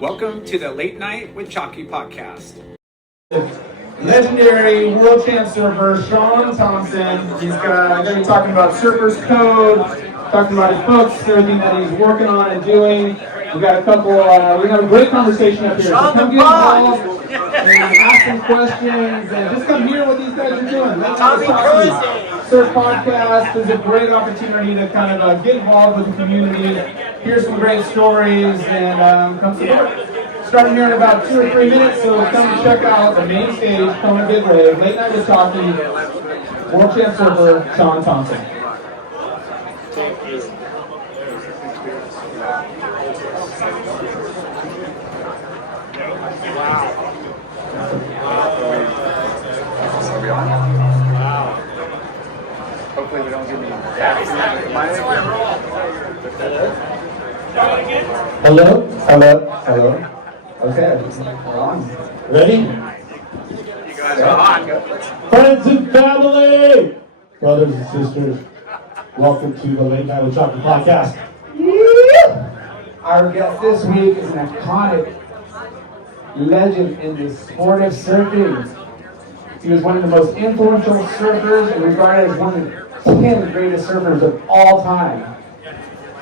Welcome to the Late Night with Chalky podcast. Legendary World Champion surfer Shaun Tomson. He's going to be talking about Surfer's Code, talking about his books, everything that he's working on and doing. We got a couple. We have a great conversation up here. So come get involved and ask some questions, and just come hear what these guys are doing. Surf podcast is a great opportunity to kind of get involved with the community, hear some great stories, and come support. Starting here in about 2 or 3 minutes, so come check out the main stage, come a big wave, Late Night with Chalky, World Champ surfer Shaun Tomson. Wow. Hopefully we don't get any Hello. Okay, we're on. Ready? You guys are hot. Friends and family, brothers and sisters, welcome to the Late Night with Chalky podcast. Our guest this week is an iconic legend in the sport of surfing. He was one of the most influential surfers and regarded as one of the 10 greatest surfers of all time.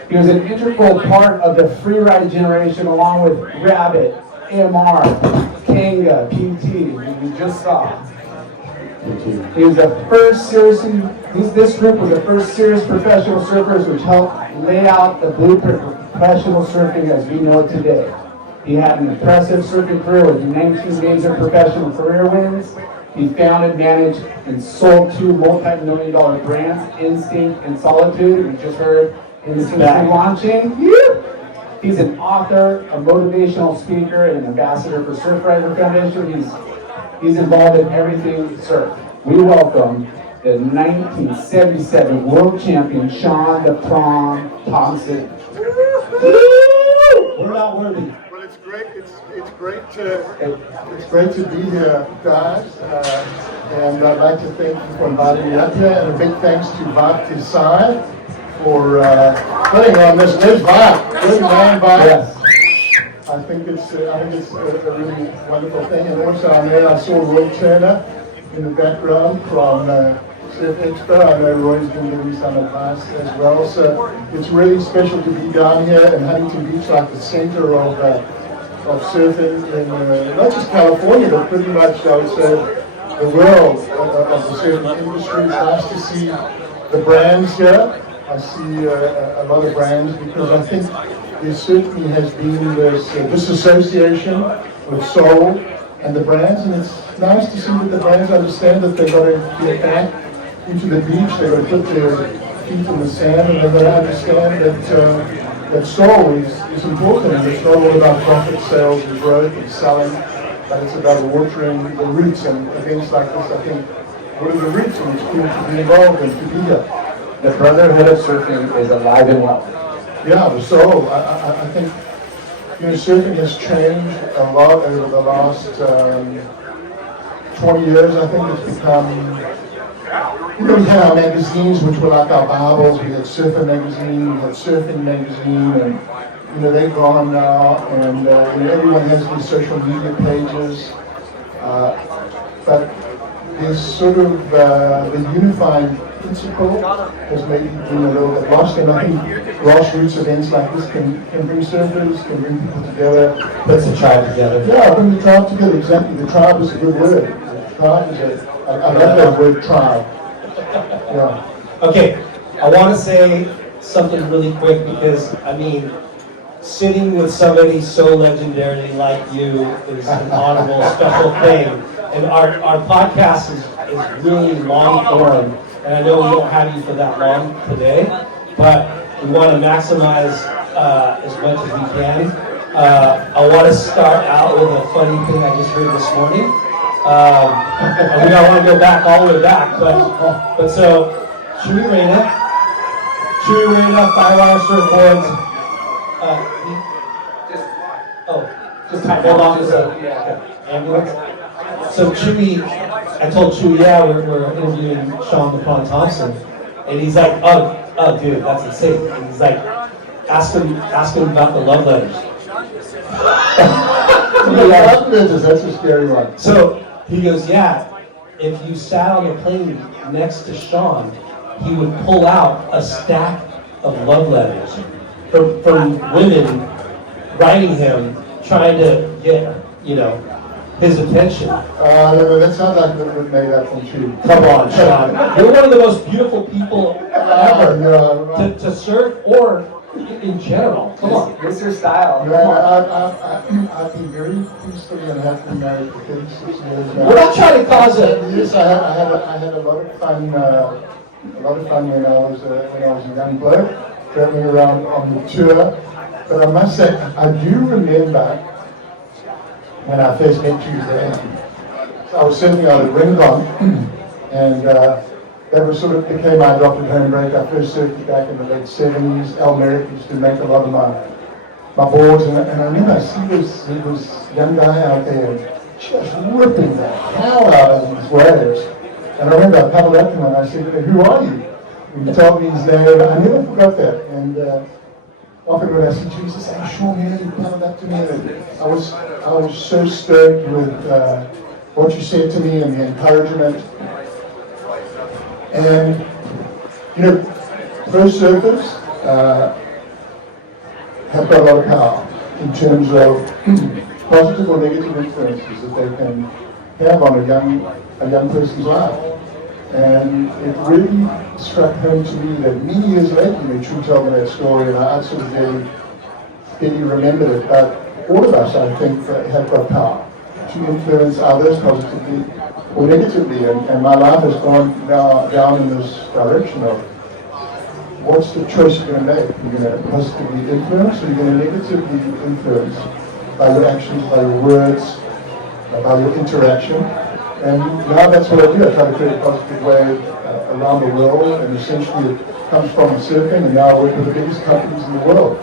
He was an integral part of the freeride generation along with Rabbit, MR, Kanga, PT, who we just saw. He was the first this group was the first serious professional surfers which helped lay out the blueprint for professional surfing as we know it today. He had an impressive surfing career with 19 major professional career wins. He founded, managed, and sold 2 multi-million-dollar brands, Instinct and Solitude, we just heard in the launching. He's an author, a motivational speaker, and an ambassador for Surfrider Foundation. He's involved in everything surf. We welcome the 1977 World Champion Shaun the Prawn Tomson. We're not worthy. Well, it's great to be here, guys. And I'd like to thank you for inviting me up here, and a big thanks to Bartholomew for putting on this. There's Bart, good man, Bart. Yes. I think it's a really wonderful thing. And also I saw Roy Turner in the background from Surf Expo. I know Roy's been giving me some advice as well. So it's really special to be down here in Huntington Beach, like the center of surfing in not just California, but pretty much I would say the world of the surfing industry. It's nice to see the brands here. I see a lot of brands because I think there certainly has been this disassociation with soul and the brands, and it's nice to see that the brands understand that they've got to get back into the beach, they've got to put their feet in the sand, and they've got to understand that soul is important, and it's not all about profit, sales, and growth, and selling, but it's about watering the roots, and events like this, I think, what are the roots, and it's cool to be involved and to be here. The brotherhood of surfing is alive and well. Yeah, the soul. I think surfing has changed a lot over the last 20 years. I think it's become. We had our magazines, which were like our Bibles. We had Surfer magazine, we had Surfing magazine, and they're gone now. And everyone has these social media pages, but there's sort of the unifying principle has maybe been a little bit lost, and I think grassroots events like this can bring surfers, can bring people together. Puts the tribe together. Yeah, bring the tribe together, exactly. The tribe is a good word. The tribe is I love that word, tribe. Yeah. Okay, I want to say something really quick because, sitting with somebody so legendary like you is an honorable, special thing. And our podcast is really long form. And I know we don't have you for that long today, but we want to maximize as much as we can. I want to start out with a funny thing I just heard this morning. I want to go back all the way back, but so Chewy Reyna, 5-hour surfboards. Just hold on to the ambulance. So Chewy, I told Chewy, we're interviewing Shaun the Prawn Tomson, and he's like, oh, dude, that's insane. And he's like, ask him about the love letters. That's a scary one. So he goes, yeah, if you sat on the plane next to Shaun, he would pull out a stack of love letters from women writing him, trying to get, his attention. No, that sounds like a bit made up from you. Come on, Shaun. You're one of the most beautiful people Ever, to surf or in general. Come on. What's your style? I've been very peacefully and happily married for 36 years now. We're not trying to cause a... Yes, I had a lot of fun. When I was a young bloke, traveling around on the tour. But I must say, I do remember when I first met you there. So I was surfing out at Rincon, and that was sort of became my adopted home break. I first surfed back in the late 70s. Al Merrick used to make a lot of my boards, and I remember I see this young guy out there just ripping the hell out of these waves. And I remember I paddled up to him and I said, "Who are you?" And he told me his name. I never forgot that. And often when I see Jesus, I'm sure man, you paddled up to me. And I was so stoked with what you said to me and the encouragement. And pro surfers have got a lot of power in terms of positive or negative influences that they can have on a young person's life. And it really struck home to me that many years later, True told me that story, and I sort of barely remembered it, but all of us, I think, have got power to influence others positively or negatively, and my life has gone now down in this direction of what's the choice you're going to make? You're going to positively influence, or you're going to negatively influence by your actions, by your words, by your interaction. And now that's what I do. I try to create a positive way around the world, and essentially it comes from surfing, and now I work with the biggest companies in the world.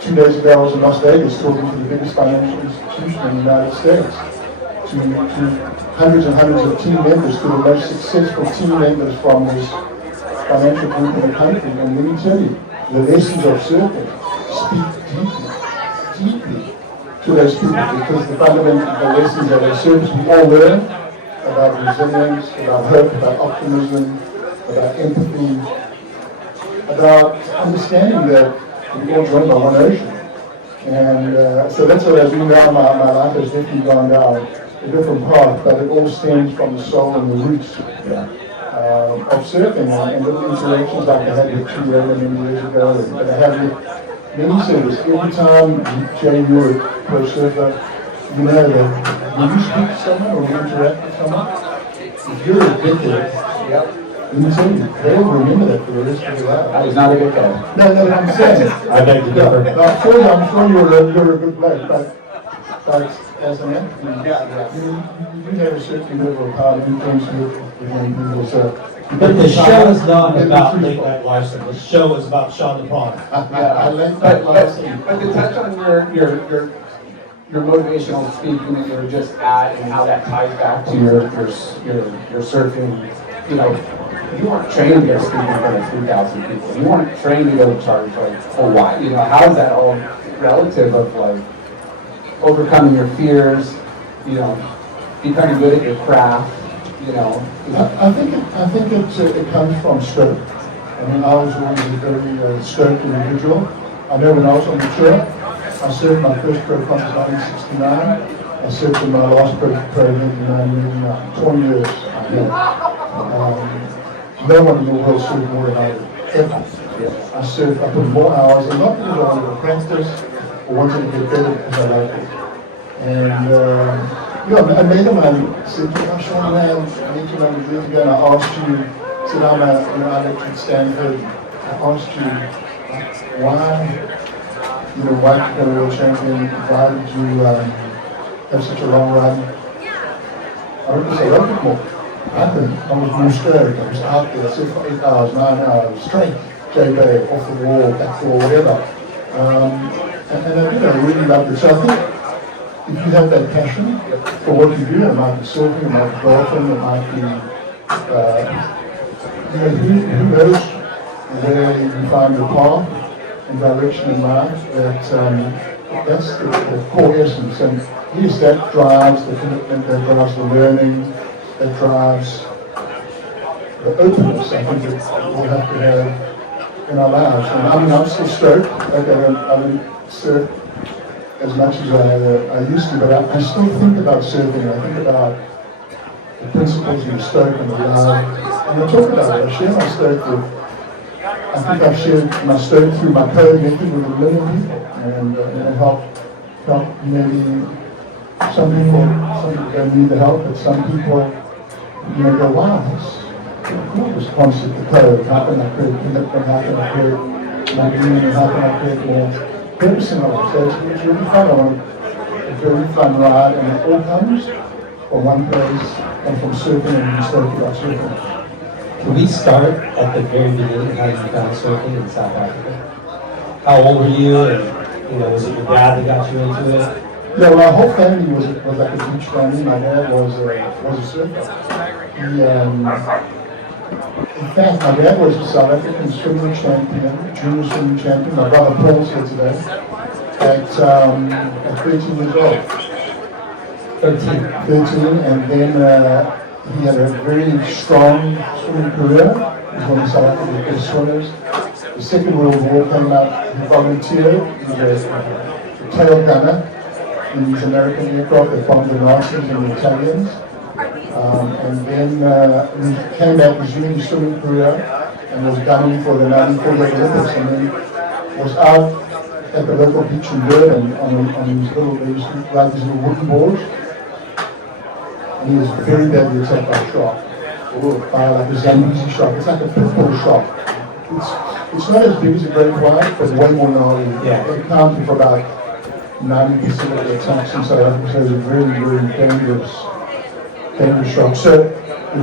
2 days ago I was in Las Vegas talking to the biggest financial institution in the United States, to hundreds and hundreds of team members, to the most successful team members from this financial group in the country. And let me tell you, the lessons of surfing speak deeply to those people, because the fundamental lessons that as surfers we all learn about resilience, about hope, about optimism, about empathy, about understanding that we're all joined by one ocean. And so that's what I do now. My life has definitely gone down a different path, but it all stems from the soul and the roots of surfing and little interactions like I had with T. many years ago, and I have with many surfers. Every time, Jay, you're a pro surfer, you know that when you speak to someone or you interact with someone, if you're addicted, let me tell you, they'll remember that for the rest of their life. That was not a good guy. No, I'm saying. I beg to differ. I'm sure you're a good bloke, but as an athlete, you have a certain level of power to influence with people. So, but the show is not about late night lifestyle. The show is about Shaun the Prawn. I like that lifestyle. But to touch on your motivational speaking that you were just at, and how that ties back to your surfing, you weren't trained to go speak in front of 3,000 people. You weren't trained to go to charge like Hawaii. How is that all relative of like overcoming your fears, becoming good at your craft, I think it comes from stroke. I mean, I was always a very stroked individual. I know when I was on the tour, I served my first pro contest in 1969. I served in my last pro event in 1999. 20 years. No one in the world served more than I did, ever. I put more hours, and not because I wanted to practice or wanted to get better, because I liked it. And I made a man said, Shaun, man, I need to know years ago, and I asked you, said I lectured at Stanford. I asked you why you became a world champion. Why did you have such a long run? I don't say a lot more. I was more scared. I was out there, surfed for 8 hours, 9 hours, straight, J-Bay, off the wall, back floor, whatever. And I really loved it. So I think if you have that passion for what you do, it might be surfing, it might be golfing, it might be, who knows where you find your path and direction in life, that the core essence. And yes, that drives the commitment, that drives the learning, that drives the openness, I think, that we'll have to have in our lives. And I mean, I'm still stoked. I don't surf as much as I used to, but I still think about surfing. I think about the principles of the stoke and the love. And I talk about it. I share my stoke with, I think I've shared my stoke through my code method with 1 million people. And help maybe some people don't need the help, but some people go, wow, that's cool, this concept of code. How can I create commitment? How can I create my meaning? How can I create more purpose in my life? So it's really fun. I want a very fun ride, and it all comes from one place and from surfing, and we spoke about surfing. Can we start at the very beginning, how you found surfing in South Africa? How old were you, and was it your dad that got you into it? Yeah, well, our whole family was like a beach family. My dad was a surfer. In fact, my dad was a South African swimming champion, junior swimming champion. My brother Prawn here today, at 13 years old. 13, and then he had a very strong swimming career. He was one of South Africa's best swimmers. The Second World War came out, he volunteered. He was a tail gunner in these American aircraft that bombed the Nazis and the Italians. And then he came back, resuming his swimming career, and was gunning for the 1948 Olympics, and then was out at the local beach in Durban on these little wooden boards. And he was very badly attacked by a shark, by like a Zambezi shark. It's like a pit bull shark. It's not as big as a great white, but way more gnarly. Yeah. It accounted for about 90% of the attacks in South Africa, so it was a very, very dangerous shark. So it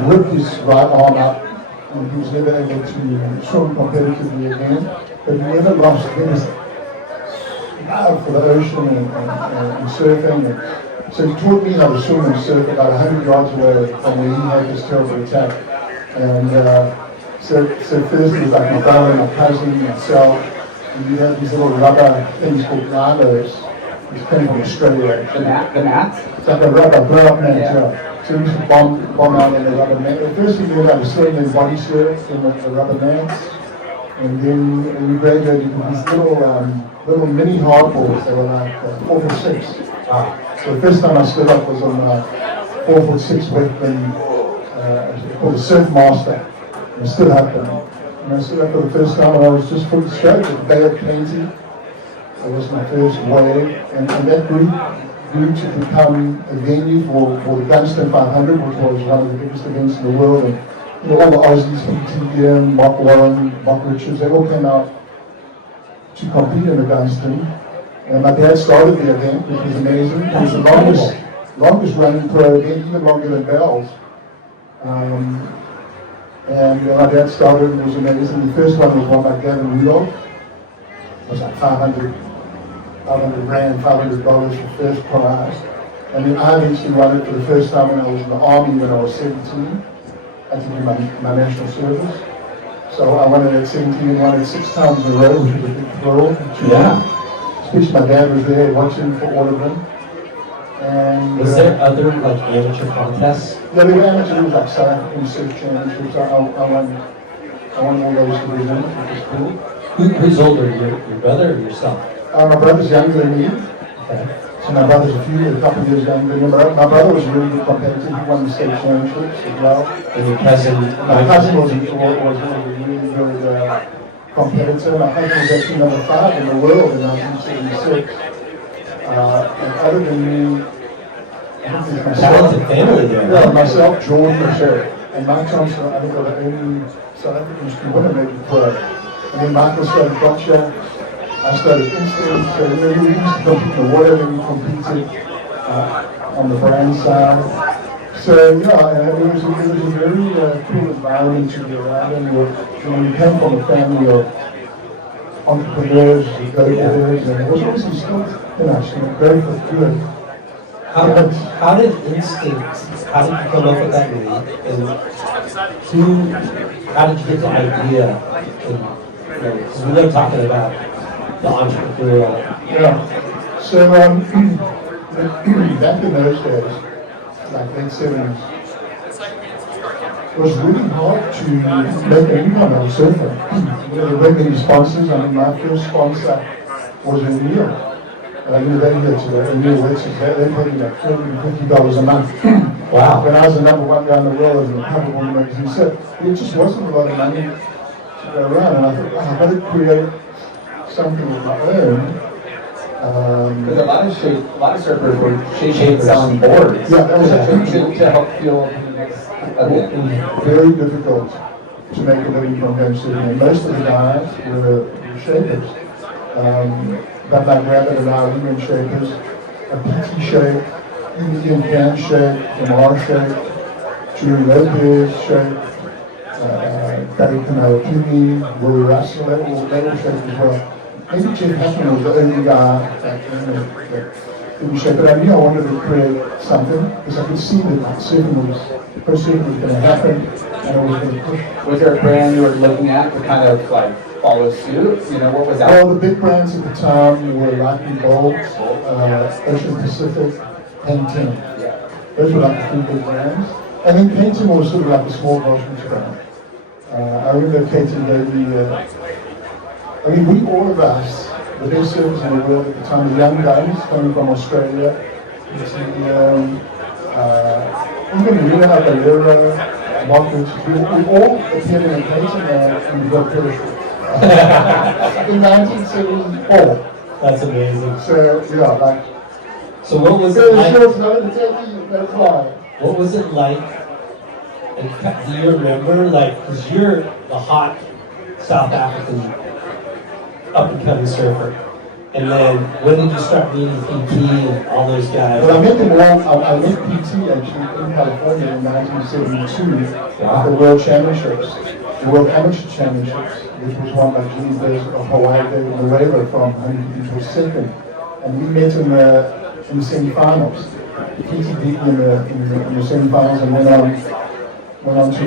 ripped his right arm up, and he was never able to swim competitively again. But he never lost his love for the ocean and surfing. And so he taught me how to swim and surf about 100 yards away from where he had this terrible attack. And so first it was like my brother, my cousin, myself, and we had these little rubber things called Lalos. It's came from Australia. The mats? It's like a rubber blow-up mat, yeah. So we used to bomb out in the rubber mat. The first thing we did, I was swimming in body surf in the rubber mats. And then we graduated with these little mini hardboards. They were like 4'6". So the first time I stood up was on a 4'6" wet thing called a Surf Master. I stood up and I stood up for the first time, and I was just fully straight at the Bay of Plenty. That was my first wave, and that grew to become a venue for the Gunston 500, which was one of the biggest events in the world. And all the Aussies, PTM, Mark Warren, Mark Richards, they all came out to compete in the Gunston. And my dad started the event, which was amazing. It was the longest running pro event, even longer than Bell's. And my dad started, and it was amazing. The first one was won by Gavin Rudolph. It was like $500 for first prize. And then I eventually won it for the first time when I was in the Army when I was 17. I had to do my national service. So I won it at 17 and won it 6 times in a row, which was a big thrill. Yeah. Especially my dad was there watching for all of them. And was there other amateur contests? Yeah, we were amateur. It was like South African Surf Championships. I won all those divisions, which is cool. Who's older, your brother or yourself? My brother's younger than me. Okay. So my brother's a couple of years younger than me. My brother was a really good competitor. He won the state championships as well. And your cousin? My cousin was a really good competitor. My cousin was actually number 5 in the world in 1976. And other than me, I think there's myself. Talented family there. Yeah, myself, George, and Mike Tomson, I think are the only South Africans to win a major pro. And then Michael started gotcha. I started instant. So we used to compete in the water, then we competed on the brand side. So yeah, it was a very cool environment to be around in. We came from a family of entrepreneurs, go-getters, and it was obviously still, very for good. How did instinct, how did you come up with that league? And how did you get the idea? Because we love talking about the entrepreneurial. Yeah. So back in those days, like late 70s, it was really hard to make an income as a surfer. There were very many sponsors. I mean, my first sponsor was a Neil. And I knew they here today, a Neil Wexes. They paid me like $250 a month. Wow. When I was the number one guy in the world in the cover of one magazine. So it just wasn't a lot of money to go around. And I thought, I've got to create something of my own. Because a lot of surfers were chasing selling boards. Yeah, that was to actually help fuel the next event. very difficult to make a living from game surfing. And most of the guys were shapers. But my brother and I, we were shapers. A PT shape, Indian can shape, Lamar shape, Julie Lopez shape, Barry Canal-Pini, Rory Russell, they were shaped as well. Maybe Jeff Hackman was the only guy back then that didn't shape, but I knew I wanted to create something because I could see that surfing was going to happen and I was going to push. Was there a brand you were looking at to kind of like follow suit? You know, what was that? Well, the big brands at the time were Lightning Bolt, Ocean Pacific, Pantene. Those were like the three big brands. And then Pantene was sort of like a small Boston brand. I remember Katie gave me, we all of us, the best surfers in the world at the time, the young guys coming from Australia, even Rena Valera, Mark Richards, we all appeared in a Katie and we got perished. In 1974. That's amazing. So, yeah, like. So what was it like? What was it like? And do you remember, like, because you're the hot South African up-and-coming surfer, and then when did you start meeting PT and all those guys? Well, I met them all. I met PT actually in California in 1972 at the World Championships, the World Amateur Championships, which was won by Jimmy Bez of Hawaii, David Nueva from Honeycomb, which was second. And we met in the semi-finals. PT beat me in the semi-finals and went on to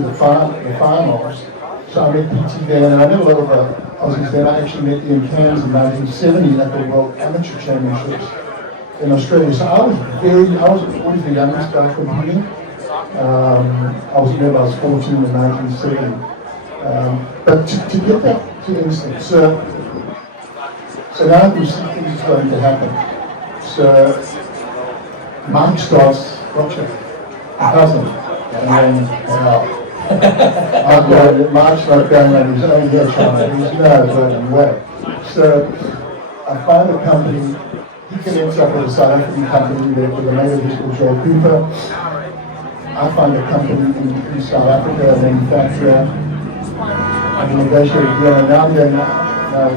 the finals. So I met PT then, and I met a lot of Aussies then. I actually met in Cairns in 1970 at the World Amateur Championships in Australia. So I was always the youngest guy competing. I was there when I was 14 in 1970. But to get that to instinct, so now we see things starting to happen. So Mike starts watching, cousin, and then I've got Mark's not going on his own yet, Sean. He's no burning way. So I find a company, he connects up with a South African company with a mate of his called Joel Cooper. I find a company in South Africa, a manufacturer, and we negotiate a deal, and now I'm going, now,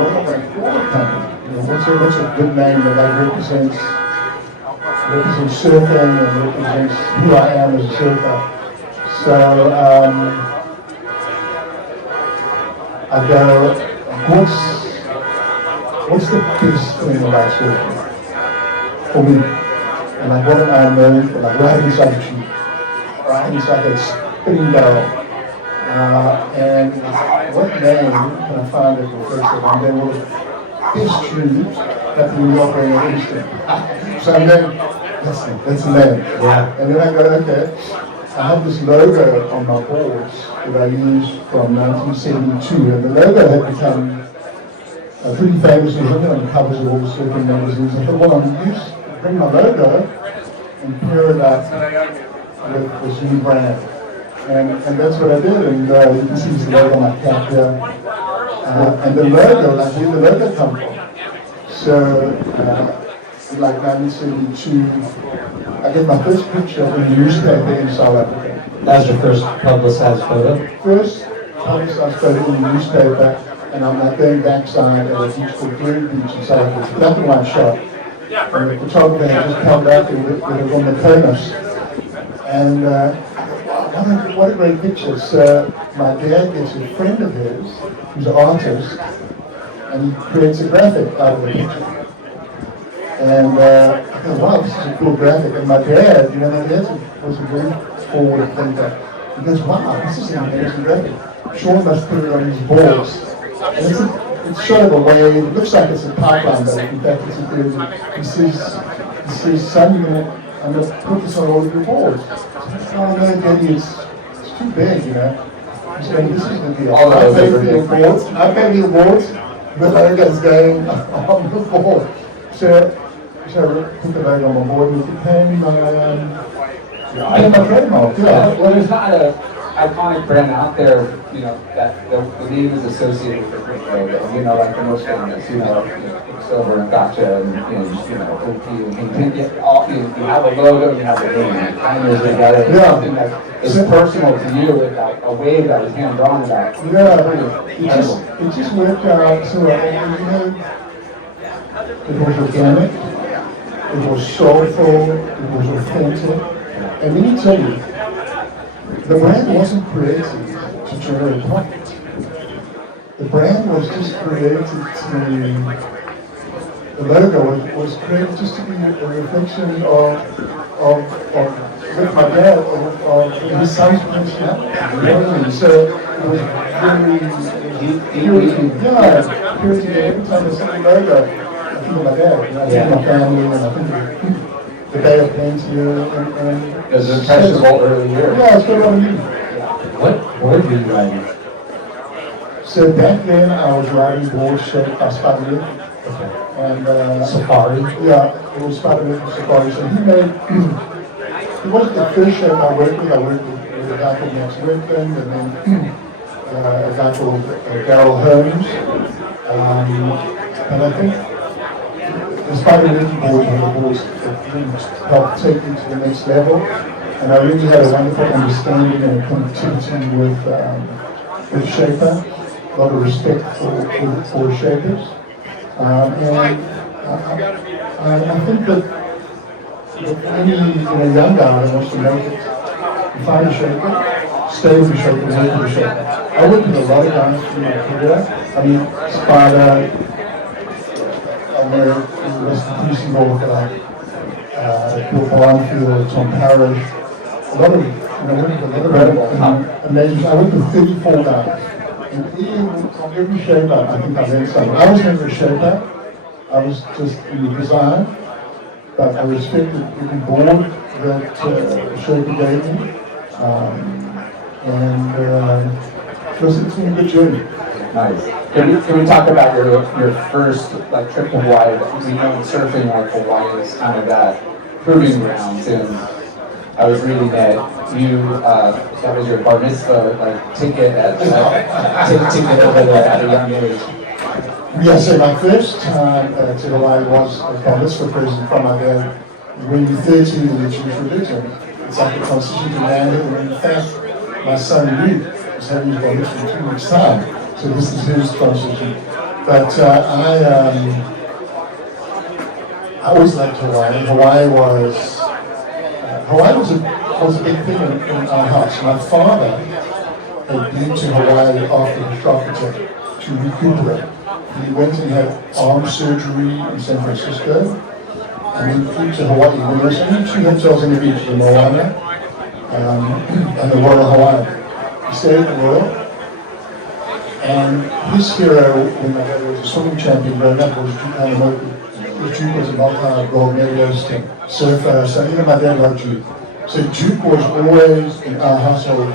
what am I going to call a company? You know, what's a good name that represents surfing and represents who I am as a surfer? So I go, what's the best thing about surfing for me? And like, what am I known for? Like, riding inside the tube, riding inside that spinning barrel. And what name can I find that refers to it? And then what best tube that we operate at instant? So I'm going, that's the name. Yeah. And then I go, okay. I have this logo on my boards that I used from 1972, and the logo had become pretty famous. It was on the covers of all the surfing magazines. I thought, well, I'm going to bring my logo and pair it up with this new brand. And that's what I did, and you can see this logo on my cap here. And the logo, like where the logo come from. So, in like 1972, I get my first picture in a newspaper in South Africa. That was your first publicized photo? First publicized photo in the newspaper, and I'm like going backside at a beach called Blue Beach in South Africa. Black and white shot. And the photographer had just come back with it on the Conus. And wow, what a great picture. So my dad gets a friend of his, who's an artist, and he creates a graphic out of the picture. And I go, wow, this is a cool graphic. And my dad, my dad was a very forward thinker. He goes, wow, this is an amazing graphic. Shaun must put it on his boards. And it's a it's sort of a wave. It looks like it's a pipeline, but in fact it's a bridge. He says, son, I'm going to put this on all of your boards. Oh no, Daddy, it's too big, you know. He's going, this isn't the deal. I pay for your boards, the logo's going on the board. So I put the logo on my board and it became my trademark. Yeah. Well, there's not an iconic brand out there, you know, that the name is associated with the logo. You know, like the most famous, you know, Silver and Gotcha and you know, OP and Kingpin. You have a logo, you have a name. It kind of is together. Something that is personal to you, with a wave that was hand drawn about. Yeah, it just worked out so well. And, you know, it was organic, it was soulful, it was authentic. And let me tell you, the brand wasn't created to generate profit. The brand was just created to, the logo was created just to be a reflection of with my dad, of his son's personality. So it was very purity. Yeah, purity. Every time I see the logo, I think of my dad, and I think of my family, and I think of the day of playing here, and it was impressionable early years. Yeah, it's good on me. What board were you riding? So back then I was riding boards shaped by Spider-Man. Okay. And Safari? Yeah, it was Spider-Man Safari. So he wasn't the first shape I worked with. I worked with a guy called Max Redfern, and then a guy called Daryl Holmes. And I think the Spider-Man board were the boards that really helped take me to the next level. And I really had a wonderful understanding and connectivity with Shaper. A lot of respect for Shapers. And I think that any young guy that wants to make it, you find a shaper, stay with the shaper, work with the shaper. I worked with a lot of guys through my career. I mean, Spider, I'm very rest in peace involved with Bill Barnfield, Tom Parrish, a lot of, amazing. I worked with 34 guys. And even from every shaper, I think I learned something. I was never a shaper. I was just in the design, but I respected every board that shaper gave me. It's been a good journey. Nice. Can we talk about your first trip to Hawaii? We know in surfing, Hawaii is kind of that proving ground, and I was reading that that was your bar mitzvah ticket ticket over there at a young age. Yeah, so my first time to Hawaii was a bar mitzvah present from my dad. When you're 13 in the Jewish religion, it's like a transition to manhood, and in fact, my son Luke is having his bar mitzvah in 2 weeks' time, so this is his transition. But I always liked Hawaii. Hawaii was a big thing in our house. My father had been to Hawaii after the shock attack to recuperate. He went and had arm surgery in San Francisco, and he flew to Hawaii. There was only 2 hotels in the beach, the Moana and the Royal Hawaii. He stayed at the Royal, and his hero, when my dad was a swimming champion growing up, was Duke Hanamoku. Duke was a multi-gold medalist and surfer, so even my dad liked Duke. So Duke was always in our household,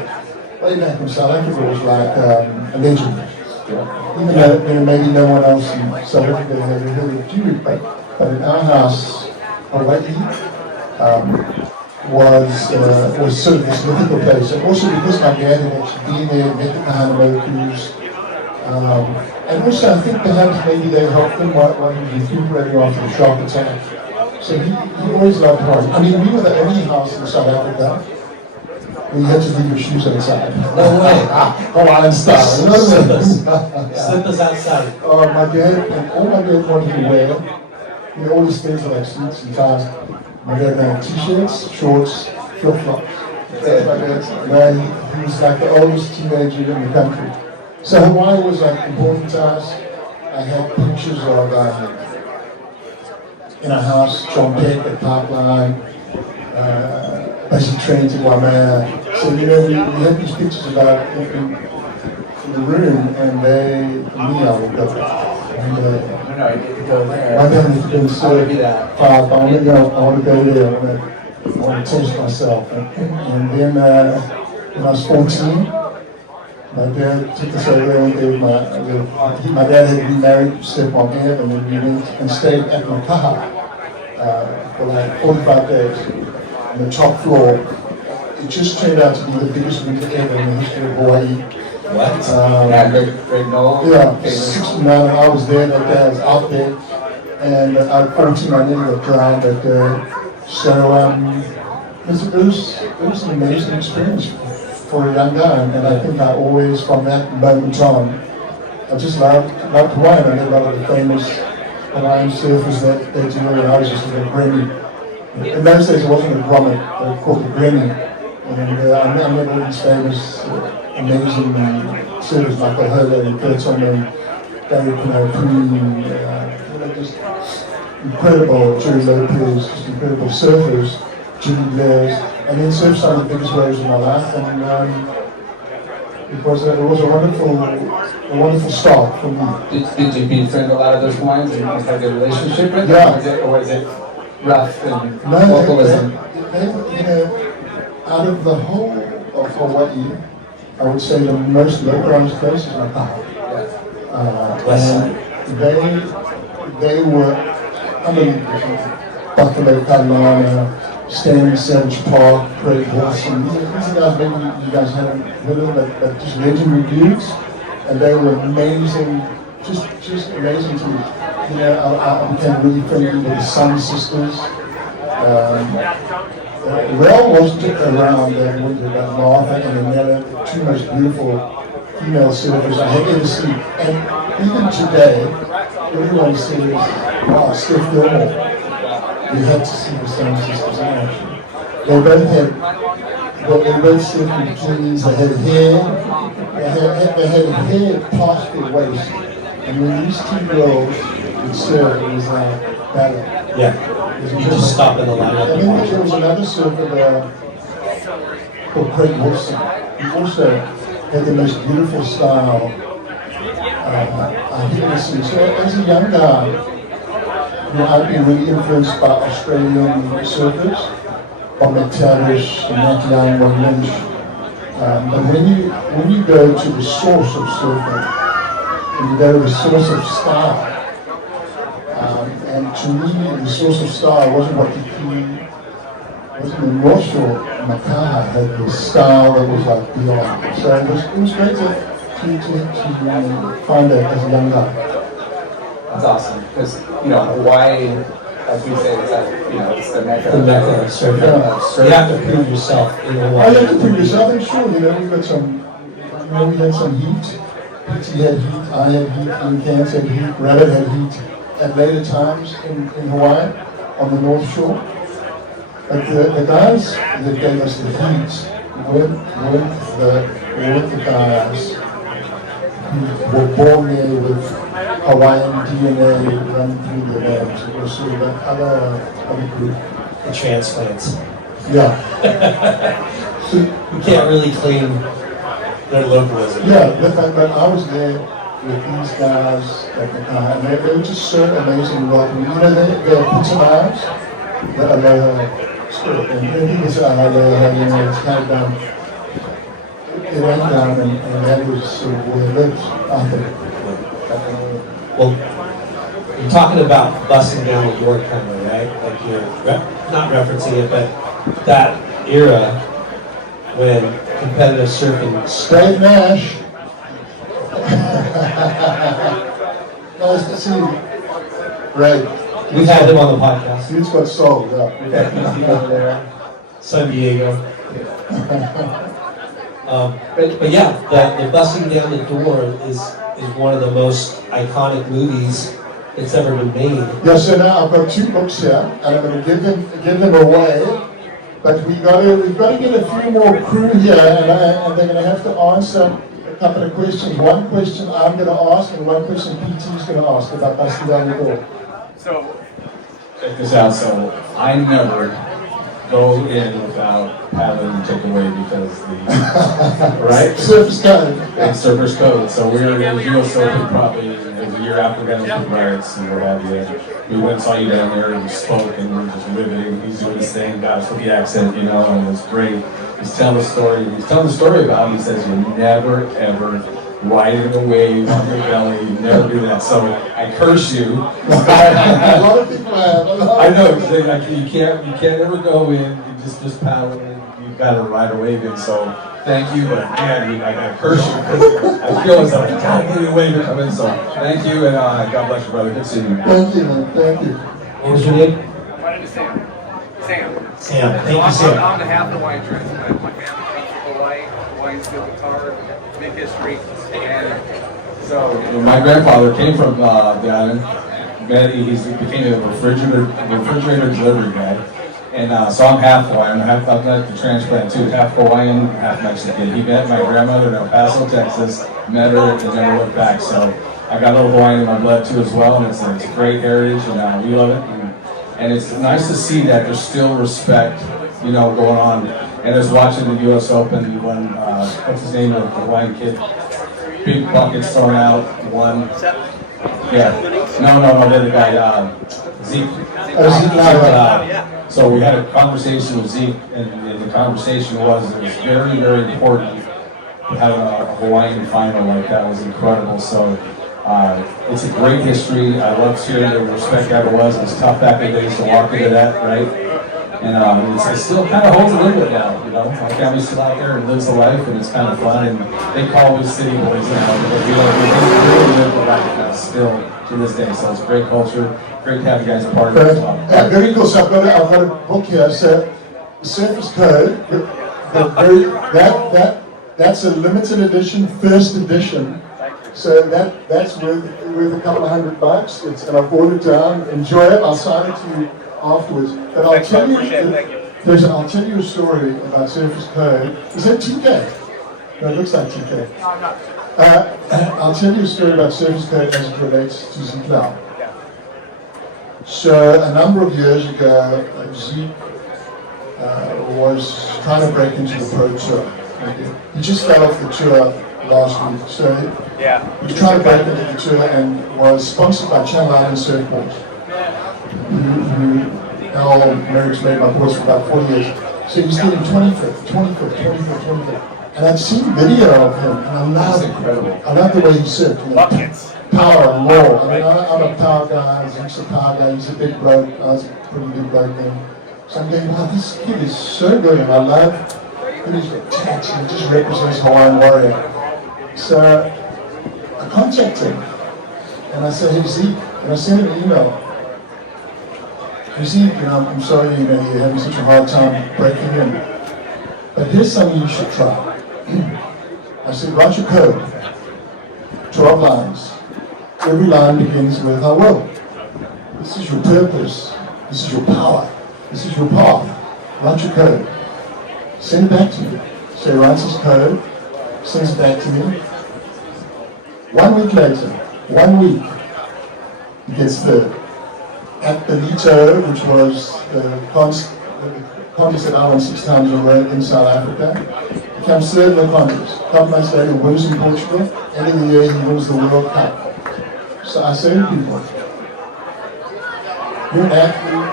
way back in South Africa, was like a legend. Even though maybe no one else in South Africa had ever heard of Duke, but in our house, Hawaii was sort of this mythical place. And also because my dad had actually been there, met the Hanamokus, and also I think perhaps maybe they helped him while he was recuperating after the shock attack. So he always loved Hawaii. I mean, we were the only house in South Africa where you had to leave your shoes outside. No way. Hawaiian style. You know what I mean? Slippers outside. My dad, and all my dad wanted to wear, all these things were like suits and ties. My dad had t-shirts, shorts, flip-flops. That's my dad's. He was like the oldest teenager in the country. So Hawaii was like important to us. I had pictures of in a house, John Peck at Parkline, basic trains in Waimea. So we had these pictures about in the room, and I would go. And, No, I get to go there. my dad has been so I do that. I want to go. I want to go there. I want to test myself. And then when I was 14, my dad took us over and gave my dad had remarried stepmom here, and then we went and stayed at Makaha for like 45 days on the top floor. It just turned out to be the biggest winter ever in the history of Hawaii. What? Yeah, Greg Noel. Yeah, 69, I was there that day, I was out there, and at 14 I nearly got drowned that day. So it was an amazing experience for a young guy, and I think I always, from that moment on, I just loved Hawaii. I met a lot of the famous Hawaiian surfers that they do, and I was just a little Grammy. In those days it wasn't a grommet, they were called the Grammy. And I met all these famous, amazing surfers like the Holo and Prawn and David Pune, just incredible, Jerry Lopez, just incredible surfers, Jimmy Blairs, and then surfed some of the biggest waves of my life, and it was a wonderful start for me. Did you befriend a lot of those Hawaiians and have a good relationship with them? Yeah. Or was it rough and No, localism? Out of the whole of Hawaii, I would say the most localized place is Makaha. And they were unbelievable. Buffalo, Carolina, Stanley, Savage Park, Craig Wilson. These are guys maybe you guys haven't heard of, but just legendary dudes. And they were amazing, just amazing to me. I became really friendly with the Sun sisters. Rel wasn't around that winter, but Martha and Annetta, the two most beautiful female surfers I had ever seen. And even today, everyone says, wow, Steph Gilmore. You had to see the Sun sisters in action. They both surfed in bikinis, they had hair past their waist. And when these two girls would surf, it was like ballet. Yeah. You just stop in the lineup. And then there was another surfer there called Craig Wilson. He also had the most beautiful style I've ever seen. So as a young guy, I've been really influenced by Australian surfers, Bob McTavish, Matt Young, Ron Lynch. But when you go to the source of surfing, and you go to the source of style, and to me, the source of style wasn't what wasn't the North Shore. Makaha had this style that was like beyond. So it was great to find that as a young guy. That's awesome, because Hawaii, as we say, it's like, it's the mecca. The mecca of surfing. Yeah. You have to prove yourself in Hawaii. You have to prove yourself, and sure, we got some, we had some heat. PT had heat, I had heat, Ian Cairns had heat, Rabbit had heat at later times in Hawaii on the North Shore. But the guys that gave us the heat weren't the guys who were born there with Hawaiian DNA running through their veins. It was sort of that other group. The transplants. Yeah. So, You can't really claim their localism. yeah, but I was there with these guys at the time, and they were just so amazing welcoming. They're Pittsburghs, the Aloha spirit, and people say Aloha, it's kind of down. It went down, and that was sort of where it lived, I think. Well, you're talking about busting down the door, kind of, right? Like you're not referencing it, but that era when competitive surfing. Straight Nash. Nice to see you. Right. We've had him on the podcast. Dude's got soul, yeah. We've had PC over there, San Diego. But yeah, the busting down the door is one of the most iconic movies that's ever been made. Yeah, so now I've got 2 books here, and I'm going to give them away. But we've got to get a few more crew here, and they're going to have to answer a couple of questions. One question I'm going to ask, and one question PT is going to ask about busting down the door. So, check this out. So, I never go in without paddling and take away because the, right? Surface code. And surfer's code. So we were in the US Open probably it was a year after we got into the riots and what have you. We went and saw you down there and we spoke and we were just riveting. He's doing his thing, got us with the accent, you know, and it was great. He's telling the story. He's telling the story about, he says, you never ever riding a wave on your belly, you never do that. So I curse you. A lot of people have. I know, like, you can't ever go in, you just paddle in, you've got to ride a wave in. So thank you, but man, I curse you because I feel as though I gotta get a wave to come in. So thank you, and God bless you, brother. Good seeing you. Thank you, man. Thank you. What was your name? My name is Sam. Sam. Sam. Thank you, I'm Sam. the half Hawaiian transplant. My family comes from Hawaii. Hawaiian steel guitar, big history, and so. My grandfather came from the island. He became a refrigerator delivery guy. And so I'm half Hawaiian, I'm like the transplant too, half Hawaiian, half Mexican. He met my grandmother in El Paso, Texas, met her and never looked back. So I got a little Hawaiian in my blood too as well, and it's a great heritage, and we love it. And it's nice to see that there's still respect, you know, going on. And I was watching the US Open when, what's his name, the Hawaiian kid, big buckets thrown out, won. Yeah, no, the other guy, Zeke. So we had a conversation with Zeke, and the conversation was, it was very, very important to have a Hawaiian final like that. Was incredible. So it's a great history. I love hearing the respect that it was. It was tough back in the days to walk into that, right? And it still kind of holds a little bit now, you know. My family's still out there and lives the life, and it's kind of fun. And they call us city boys now, but we really live the life now still to this day. So it's a great culture. Great to have you guys a part of it as well. Very cool. So I've got a book here. So the Surface Code, that's a limited edition, first edition. So that's worth a couple of $100. And I've ordered it down. Enjoy it. I'll sign it to you afterwards. But I'll tell you, I'll tell you a story about Surface Code. Is that TK? No, it looks like TK. No, I'm not. I'll tell you a story about Surface Code as it relates to Zeke now. So a number of years ago, Zeke was trying to break into the pro tour. He just fell off the tour last week. So he was trying to break into the tour and was sponsored by Channel Island Surfboards. Al Merrick's made my boards for about 40 years. So he's getting 25th. And I've seen video of him, and I love the way he surfed. You know, Buckets. Power and law. I mean, I'm a power guy, Zeke's a power guy, he's a big bloke, I was a pretty big bloke then. So I'm going, wow, this kid is so good, and I love that he's got tats, and he just represents Hawaiian warrior. So I contacted him, and I said, hey Zeke, and I sent him an email. Hey Zeke, you know, I'm sorry, you know, you're having such a hard time breaking in, but here's something you should try. I said, write your code, 12 lines. Every line begins with, I will. This is your purpose. This is your power. This is your path. Write your code. Send it back to me. So he writes his code, sends it back to me. 1 week later, he gets third. At the Lito, which was the contest that I won 6 times in a row in South Africa. He comes third in the contest. A couple months later, he wins in Portugal. End of the year, he wins the World Cup. So I say to people, you're an athlete,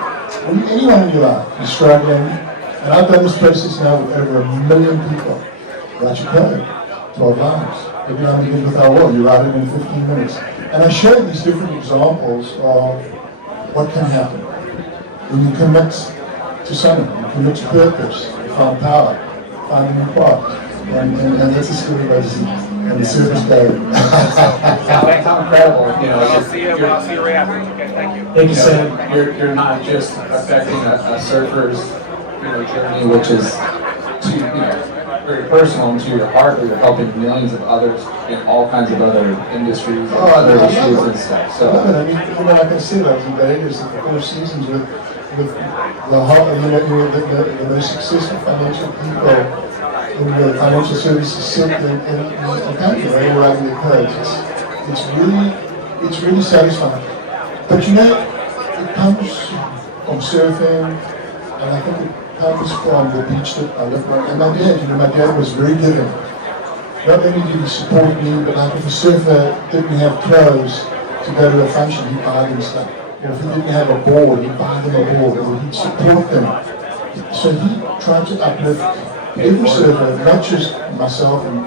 anyone in your life is struggling, and I've done this process now with over 1 million people. Write your code, 12 lines. Every line begins with I will, you write it in 15 minutes. And I showed these different examples of what can happen when you commit to something, you commit to purpose, you find power, find a new path. And that's a story about Zeke and the Surface Code. How incredible, you know. I'll see you right after. Okay, thank you. Thank you, Sam. You're not just affecting a surfer's, you know, journey, which is very personal and to your heart, but you're helping millions of others in all kinds of other industries and other issues and stuff. So I mean, you know, like I said, I was in Vegas at the 4 Seasons with the whole, you know, the most successful financial people in the financial services sector in the country. They were writing their codes. It's really satisfying. But you know, it comes from surfing, and I think it comes from the beach that I lived on. And my dad was very giving. Not only did he support me, but like if a surfer didn't have clothes to go to a function, he'd buy them stuff. Or if he didn't have a board, he'd buy them a board, or he'd support them. So he tried to uplift every surfer, not just myself and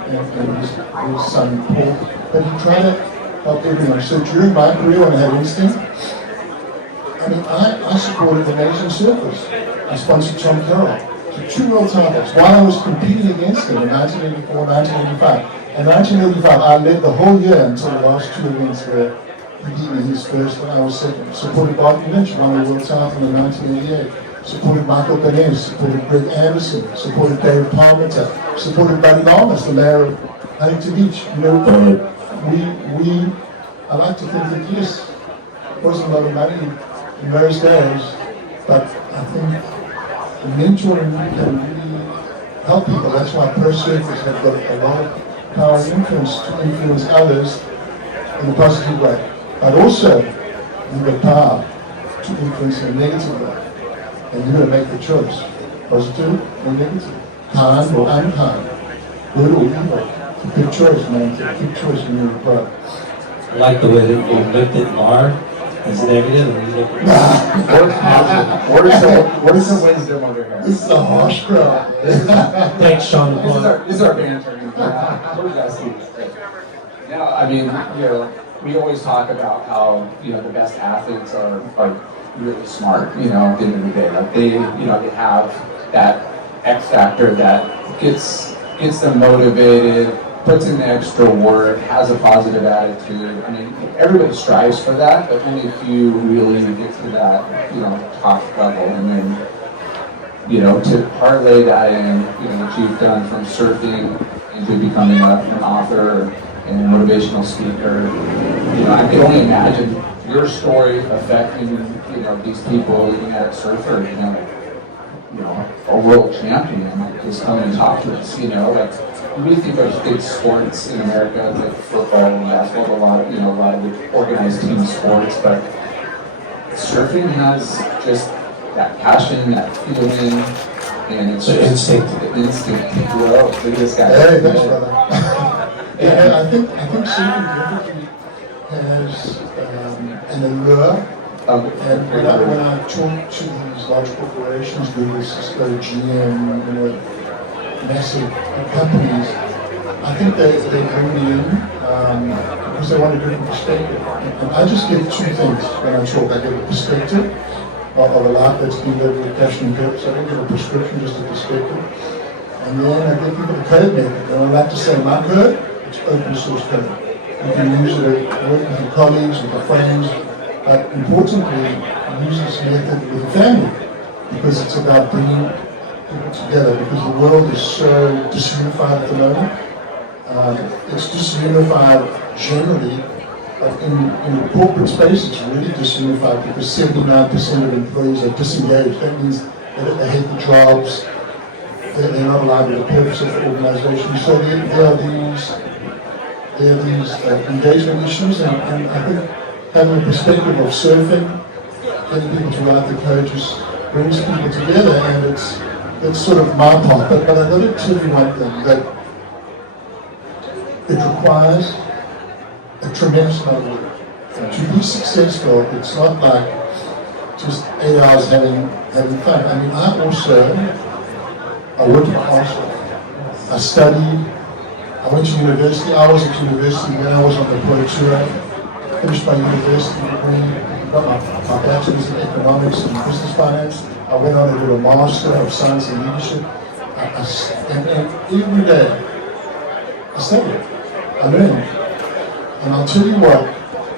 his son Paul, but he tried to help everyone. So during my career when I had instinct, I mean, I supported amazing surfers. I sponsored Tom Carroll to 2 world titles while I was competing against him in 1984, 1985. In 1985, I led the whole year until the last 2 events where he beat me his first when I was second. Supported Bartholomew, won the world title in 1988. Supported Michael Benes, supported Greg Anderson, supported David Palmerton, supported Buddy Lamas, the mayor of Huntington Beach. You know, I like to think that yes, it wasn't a lot of money in those days, but I think the mentoring can really help people. That's why pro surfers have got a lot of power and influence to influence others in a positive way. But also, you've got power to influence in a negative way. And you've got to make the choice. Positive or negative. Kind or unkind. Good or evil. It's a big choice, man. It's a big choice when you're a pro. I like the way that you looked at Mar as negative and you look at What is the wisdom over here? This is a harsh crowd. Thanks, Shaun. This is our banter. Yeah, I mean, we always talk about how, the best athletes are really smart, at the end of the day. Like they have that X factor that gets them motivated, puts in the extra work, has a positive attitude. I mean, everybody strives for that, but only a few really get to that, top level. And then, to parlay that in, what you've done from surfing into becoming an author and a motivational speaker, I can only imagine your story affecting, these people looking at a surfer, a world champion might just come and talk to us, like we think of big sports in America like football and basketball, a lot of the organized team sports, but surfing has just that passion, that feeling, and it's just instinct. Whoa, look at this guy. Hey, thanks, brother. And I think surfing definitely has an allure. And when I talk to these large corporations, Google, Cisco, GM, massive companies, I think they bring me in because they want a different perspective. And I just get 2 things when I talk. I get a perspective of a life that's been lived with passion and purpose. I don't get a prescription, just a perspective. And then I get people the code method. And I like to say my code, it's open source code. You can use it at work with your colleagues, with your friends, but importantly, use this method with the family because it's about bringing people together because the world is so disunified at the moment. It's disunified generally, but in the corporate space it's really disunified because 79% of employees are disengaged. That means they hate the jobs, they're not aligned with the purpose of the organization. So there are these engagement issues, and I think having a perspective of surfing, getting people to write the code just brings people together, and it's sort of my part. But I've got to tell you one thing, that it requires a tremendous amount of work. To be successful, it's not like just 8 hours having fun. I mean, I worked my arse off. I studied, I went to university, I was at university when I was on the pro tour. Finished my university degree, got my bachelor's in economics and business finance. I went on and did a master of science and leadership. And every day, I studied. I learned. And I'll tell you what.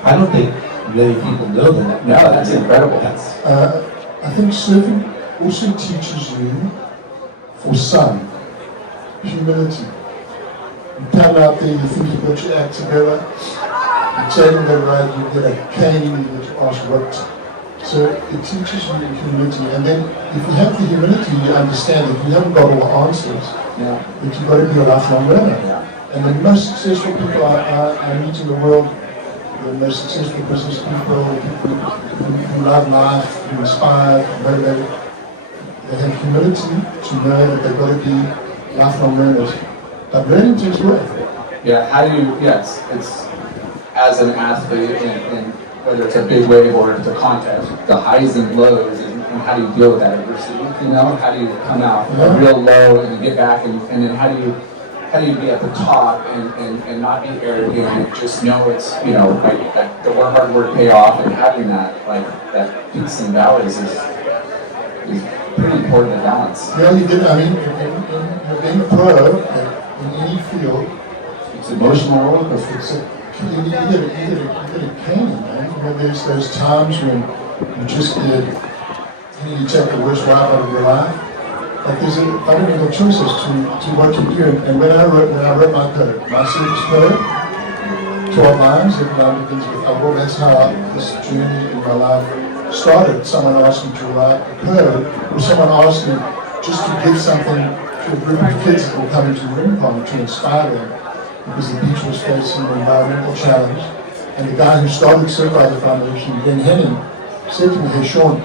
I don't think many people know that. No, that's incredible. I think surfing also teaches you, for some, humility. You come out there, you think you've got your act together. You take them that ride, you get a cane, you get your arse whipped. So it teaches you humility. And then if you have the humility, you understand that you haven't got all the answers. Yeah. But you've got to be a lifelong learner. Yeah. And the most successful people I meet in the world, the most successful business people who love life, who inspire, motivate, They have humility to know that they've got to be lifelong learners. But learning takes work. Yeah, how do you, yes, it's as an athlete, and whether it's a big wave or it's a contest, the highs and lows, and how do you deal with that adversity? You know, how do you come out real low and get back, and then how do you be at the top and not be arrogant and just know it's, you know, like that the hard work pay off, and having that, like, that peaks and valleys is pretty important to balance. Yeah, you did. I mean, being a pro in any field, It's emotional roller coaster. you get a cane, man. You know, there's those times when you just get, you take the worst ride out of your life. Like there's a fundamental choices to what you do. And when I wrote my code, my service code, 12 lines, every line begins with well, that's how this journey in my life started. Someone asked me to write a code, or someone asked me just to give something to a group of kids that were coming to Rincon to inspire them, because the beach was facing an environmental challenge. And the guy who started Surfrider Foundation, Ben Henning, said to me, hey Shaun,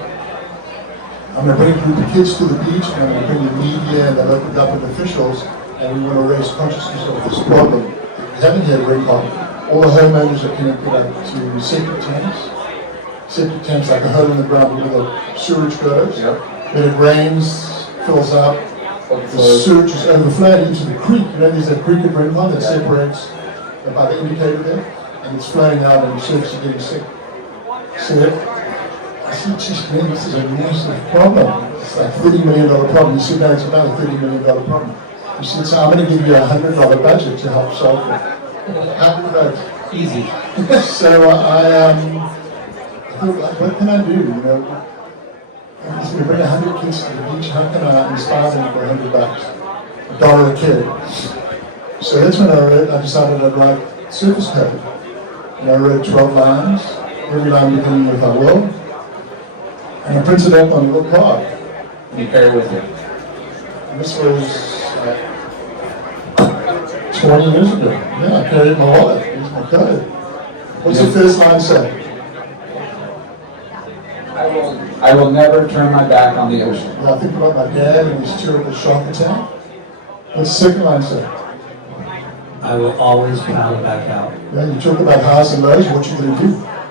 I'm going to bring a group of kids to the beach, and I'm going to bring the media and the local government officials, and we want to raise consciousness of this problem that we haven't had Rincon. All the homeowners are connected up to septic tanks. Septic tanks like a hole in the ground where the sewage goes. Yep. When it rains, fills up, the sewage is overflowing into the creek. You know, there's a creek at Rincon that separates by the indicator there, and it's flowing out and the surfers are getting sick. So I said, geez, man, this is a massive problem. It's like $30 million problem. He said, no, it's about a $30 million problem. He said, so I'm going to give you a $100 budget to help solve it. Easy. So I thought, like, what can I do? You know, I'm just going to bring 100 kids to the beach. How can I inspire them for $100? $1 a kid. So that's when I decided I'd write service code. And I wrote 12 lines, every line beginning with I will. And I printed it up on a little card. And you carry with you. And this was 20 years ago. Yeah, I carried my wallet. Here's my code. What's the first line say? I will never turn my back on the ocean. Well, I think about my dad and his terrible shark attack. What's the second line say? I will always paddle back out. Yeah, you talk about highs and lows, what you going to do?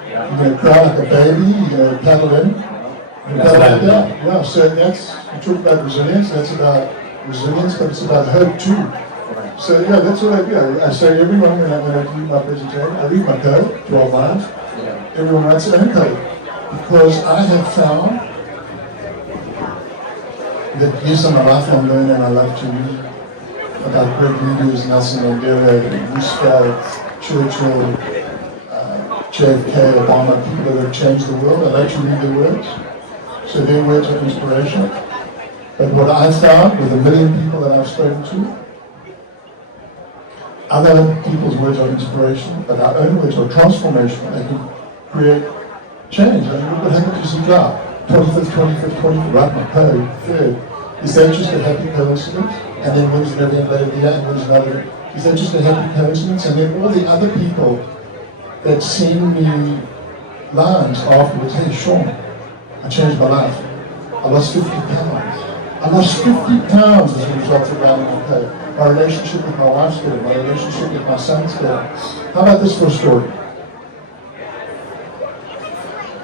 You're going to cry like a baby, you're going to paddle in, you're going to paddle back out. Yeah, so that's, you talk about resilience, that's about resilience, but it's about hope too. So yeah, that's what I do. I say everyone, when I do my presentation, I read my code, 12 lines. Everyone writes their own code. Because I have found that, yes, I'm a lifelong learner and I love to read about great leaders, Nelson Mandela, Roosevelt, Churchill, JFK, Obama, people that have changed the world. I like to read their words. So their words of inspiration. But what I found with 1 million people that I've spoken to, other people's words are inspiration, but our own words are transformational. They can create change. I mean, look what happened to Ziegler. 25th, 25th, 25th, write my code, 3rd. Is that just a happy coincidence? And then when's an event later there, and when's another? Is that just a happy coincidence? And then all the other people that send me lines afterwards, hey Shaun, I changed my life. I lost 50 pounds. I lost 50 pounds as a result of writing my code. My relationship with my wife's better. My relationship with my son's better. How about this for a story?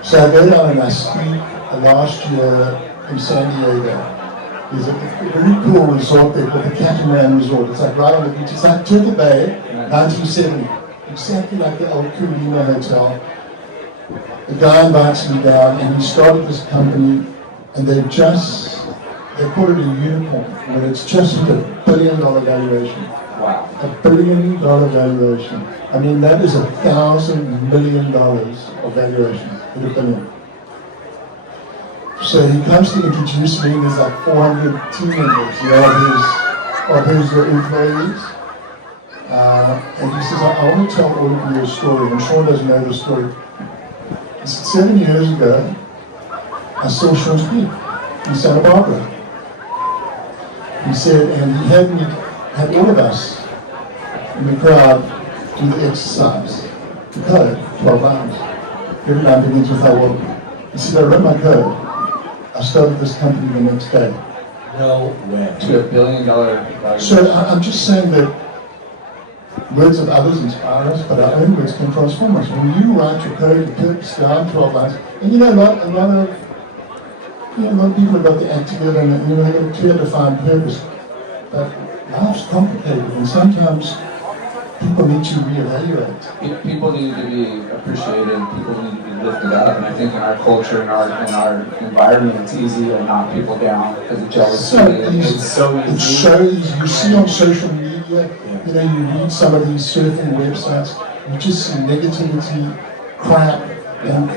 So I go down and I speak last year in San Diego. There's a very cool resort there called the Catamaran Resort. It's like right on the beach. It's like Turtle Bay, 1970. Exactly like the old Kulima Hotel. The guy invites me down and he started this company and they call it a unicorn, but it's just with $1 billion valuation. Wow. $1 billion valuation. I mean, that is $1,000 million of valuation. $1 billion. So he comes to introduce me, and there's like 400 team members, you know, of his employees. And he says, I want to tell all of you a story, and Shaun doesn't know the story. He said, 7 years ago, I saw Shaun's Peak in Santa Barbara. He said, and he had all of us in the crowd do the exercise, the code, 12 lines. Every line begins with I will. He said, I wrote my code. I started this company the next day. No way. To $1 billion value. So I'm just saying that words of others inspire us, but our own words can transform us. When you write your code, your purpose down 12 lines, and a lot of people have got the act together and they've got a clear defined purpose. But life's complicated and sometimes people need to reevaluate. People need to be appreciated, people need to be lifted up, and I think in our culture, in our environment, it's easy to knock people down because of jealousy. It's so easy. It's so easy. You see on social media, you read some of these surfing websites, you just see negativity, crap, and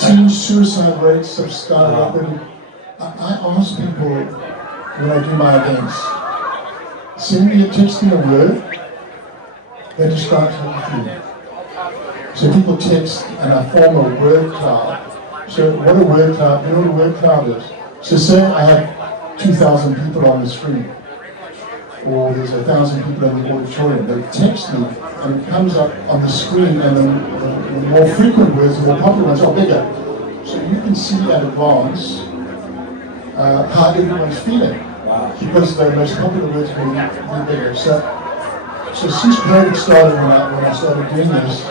teen suicide rates have skyrocketed. I ask people when I do my events, send me a text in a word that describes how you feel. So people text and I form a word cloud. So what a word cloud, you know what a word cloud is? So say I have 2,000 people on the screen, or there's 1,000 people in the auditorium. They text me and it comes up on the screen, and the more frequent words, the more popular ones are bigger. So you can see at advance how everyone's feeling. Because the most popular words will be bigger. So since COVID started, when I started doing this,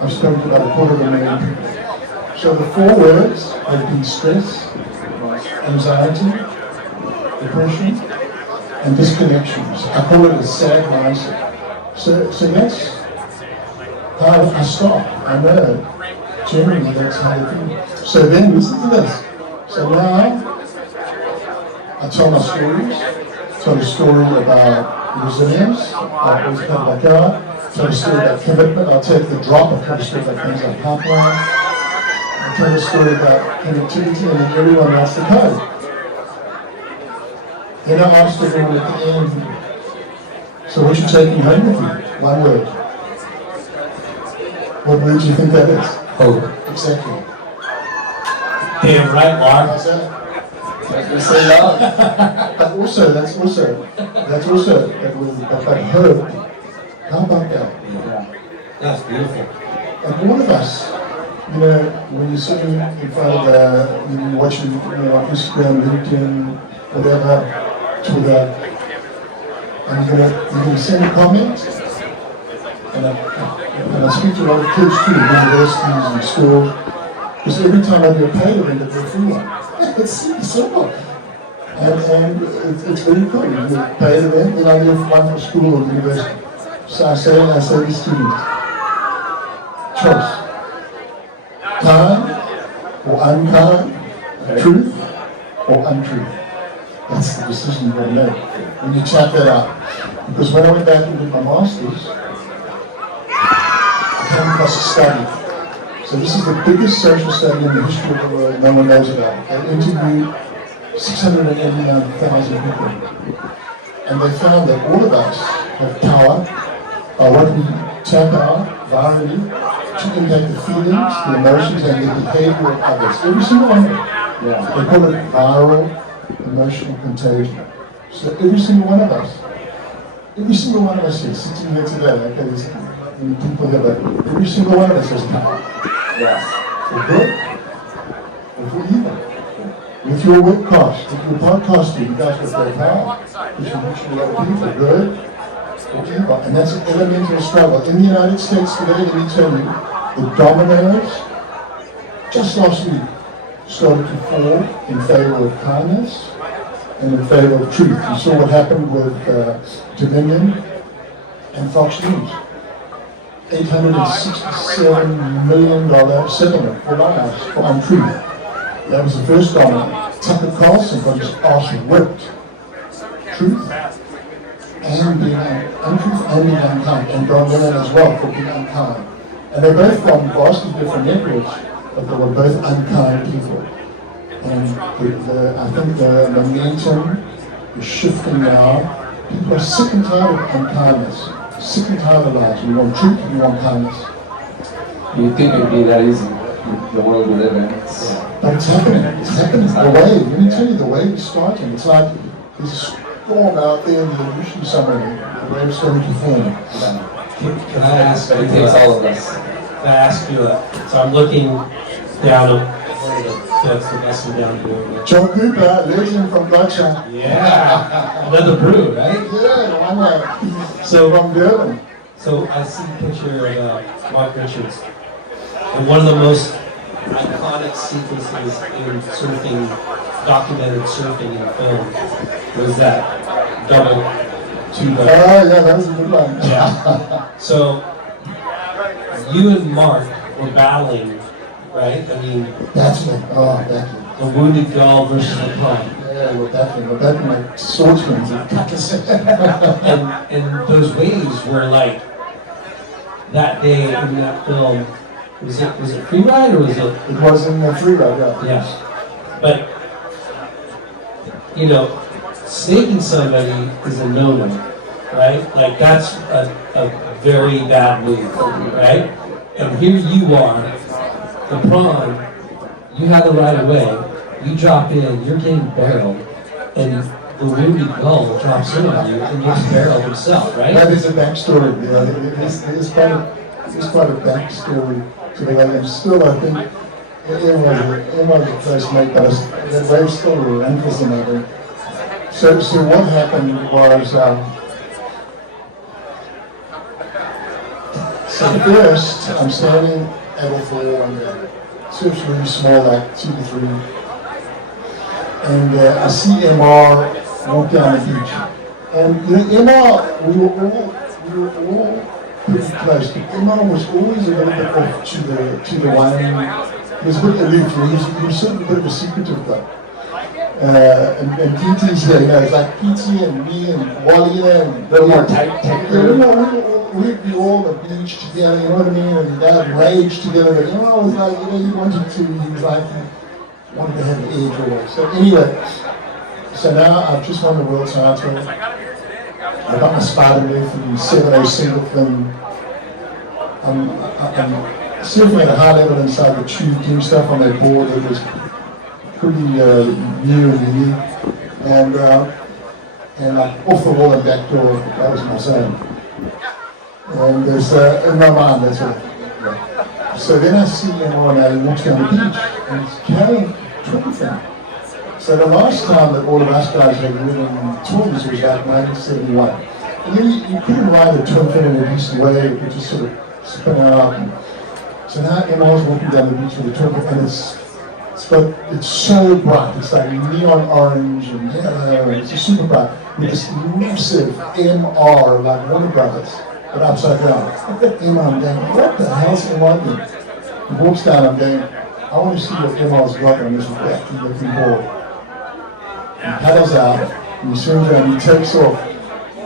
I've spoken to about 250,000 people. So the 4 words have been stress, anxiety, depression, and disconnections. I call it a sad mindset. So that's how I start. I know generally that's how I feel. So then listen to this. So now I tell my stories. Tell a story about resilience. I always tell my God. Tell a story about commitment. I'll take the drop. I'll tell a story about things like pipeline. I'll tell a story about connectivity, and then everyone wants the code. Then I asked everyone at the end, so what you taking home with you? One word. What word do you think that is? Hope. Exactly. Damn right, Mark. How's that? But that's also that was but hope. How about that? Yeah. That's beautiful. And all of us, when you're sitting in front of you're watching, on Instagram, LinkedIn, whatever, Twitter, and you're gonna send a comment, and I speak to a lot of kids too, universities and schools, because every time I do a paid event, I do a free one. It's simple. And it's very cool. You do a paid event, then I do one for school or university. So I say to students, choice. Kind or unkind, truth or untruth. That's the decision you've got to make. When you chat that out. Because when I went back and did my master's, I came across a study. So this is the biggest social study in the history of the world, no one knows about. They interviewed 689,000 people. And they found that all of us have power, what we tap out virally, to impact the feelings, the emotions, and the behavior of others. Every single one of them. Yeah. They call it viral emotional contagion. So every single one of us here, sitting here today, okay, there's many people here, but every single one of us has power. Yes. For good or for evil. With your webcast, with your podcasting, you guys have great power. Because you're reaching a lot of people, good or evil. And that's an elemental struggle. In the United States today, let me tell you, the dominoes, just last week, started to fall in favor of kindness and in favor of truth. You saw what happened with Dominion and Fox News. $867 million settlement for lies, for untruth. That was the first domino. Tucker Carlson got his arse whipped. Truth and being untruth and being unkind. And Don Lennon as well for being unkind. And they're both from vastly different networks, but they were both unkind people. And I think the momentum is shifting now. People are sick and tired of unkindness, sick and tired of lies. We want truth and we want kindness. You'd think it'd be that easy, the world we live in. But it's happening. It's happening. The wave. Let me tell you, the wave is starting. It's like there's a storm out there in the ocean somewhere. The wave's starting to form. Can I ask But it takes all of us. Can I ask you, so I'm looking down at that's the lesson down here. John Cooper, legend from Gotcha. Yeah, another brew, right? Yeah, one So, from Durban. so I see a picture of Mike Richards. And one of the most iconic sequences in surfing, documented surfing in film, was that double two Oh, yeah, that was a good one. Yeah. So you and Mark were battling, right? I mean, That's me. Oh, thank you. the wounded gull versus the prawn. Yeah, well, that my swordsman. And those waves were like that day in that film. Was it free ride or was it? It was in the free ride, yeah. Yeah. But you know, snaking somebody is a no-no, right? Like that's a very bad move, right? And here you are, the prawn, you have the right of way, you drop in, you're getting barreled, and the wounded gull drops in on you and gets barreled himself, right? That is a backstory. You know, there's quite a backstory to the way. And still, I think it was a close mate, but that wave still rankles in that. So what happened was, so first I'm standing at a floor and the surf's really small, like 2 to 3, and I see MR walk down the beach. And you know, MR, we were all pretty close. But MR was always a little bit off to the one. He was a bit aloof. He was sort of a bit of a secretive guy. And PT's there, you know, it's like PT and me and Wally and a little more tight. We'd be all on the beach together, you know what I mean? And that rage together. But, you know, it was like, you know, he wanted to, he was like, he wanted to have the edge or whatever. So anyway, so now I've just won the world title. I got my spider move from 7-0 single fin. I'm surfing at a high level inside the tube, doing stuff on that board that was pretty new and unique. And like off the wall and back door, that was my zone. And there's in my mind, that's it. Yeah. So then I see him on he walks down the beach and he's carrying twin fin. So the last time that all of us guys had ridden twins was like 1971. And then you couldn't ride a twin fin in a decent way, it would just sort of spin out. And so now Emma's walking down the beach with a twin fin, and it's so bright. It's like neon orange and yellow, and it's just super bright. With this massive MR, like Warner Brothers, but upside down. Emma, I'm going, what the hell's Emma doing? He walks down, I'm going, I want to see what Emma's got on this wacky looking board. He paddles out, and he swims around, he takes off,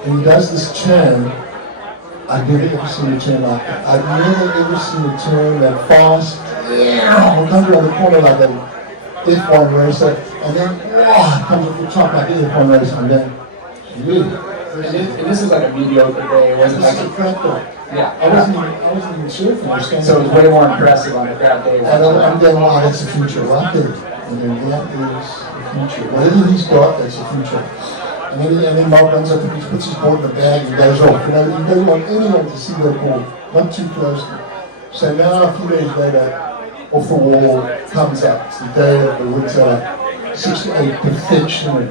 and he does this turn. I've never ever seen a turn like that. I've never ever seen a turn that fast. Yeah, it comes around the corner like an F1 racer, and then it comes up the top like an F1 racer, and then really. And this is like a mediocre day, it wasn't This is a like crap day. yeah. I wasn't even surfing. I was standing So it was way more impressive on a crap day. And I'm going, wow, that's the future right there. And then that is the future. Whatever he's got, that's the future. And then Mark runs up and he puts his board in the bag and goes off. You know, you don't want anyone to see that board, not too close. So now, a few days later, off the wall comes up. It's the day of the winter, 6 to 8 perfection.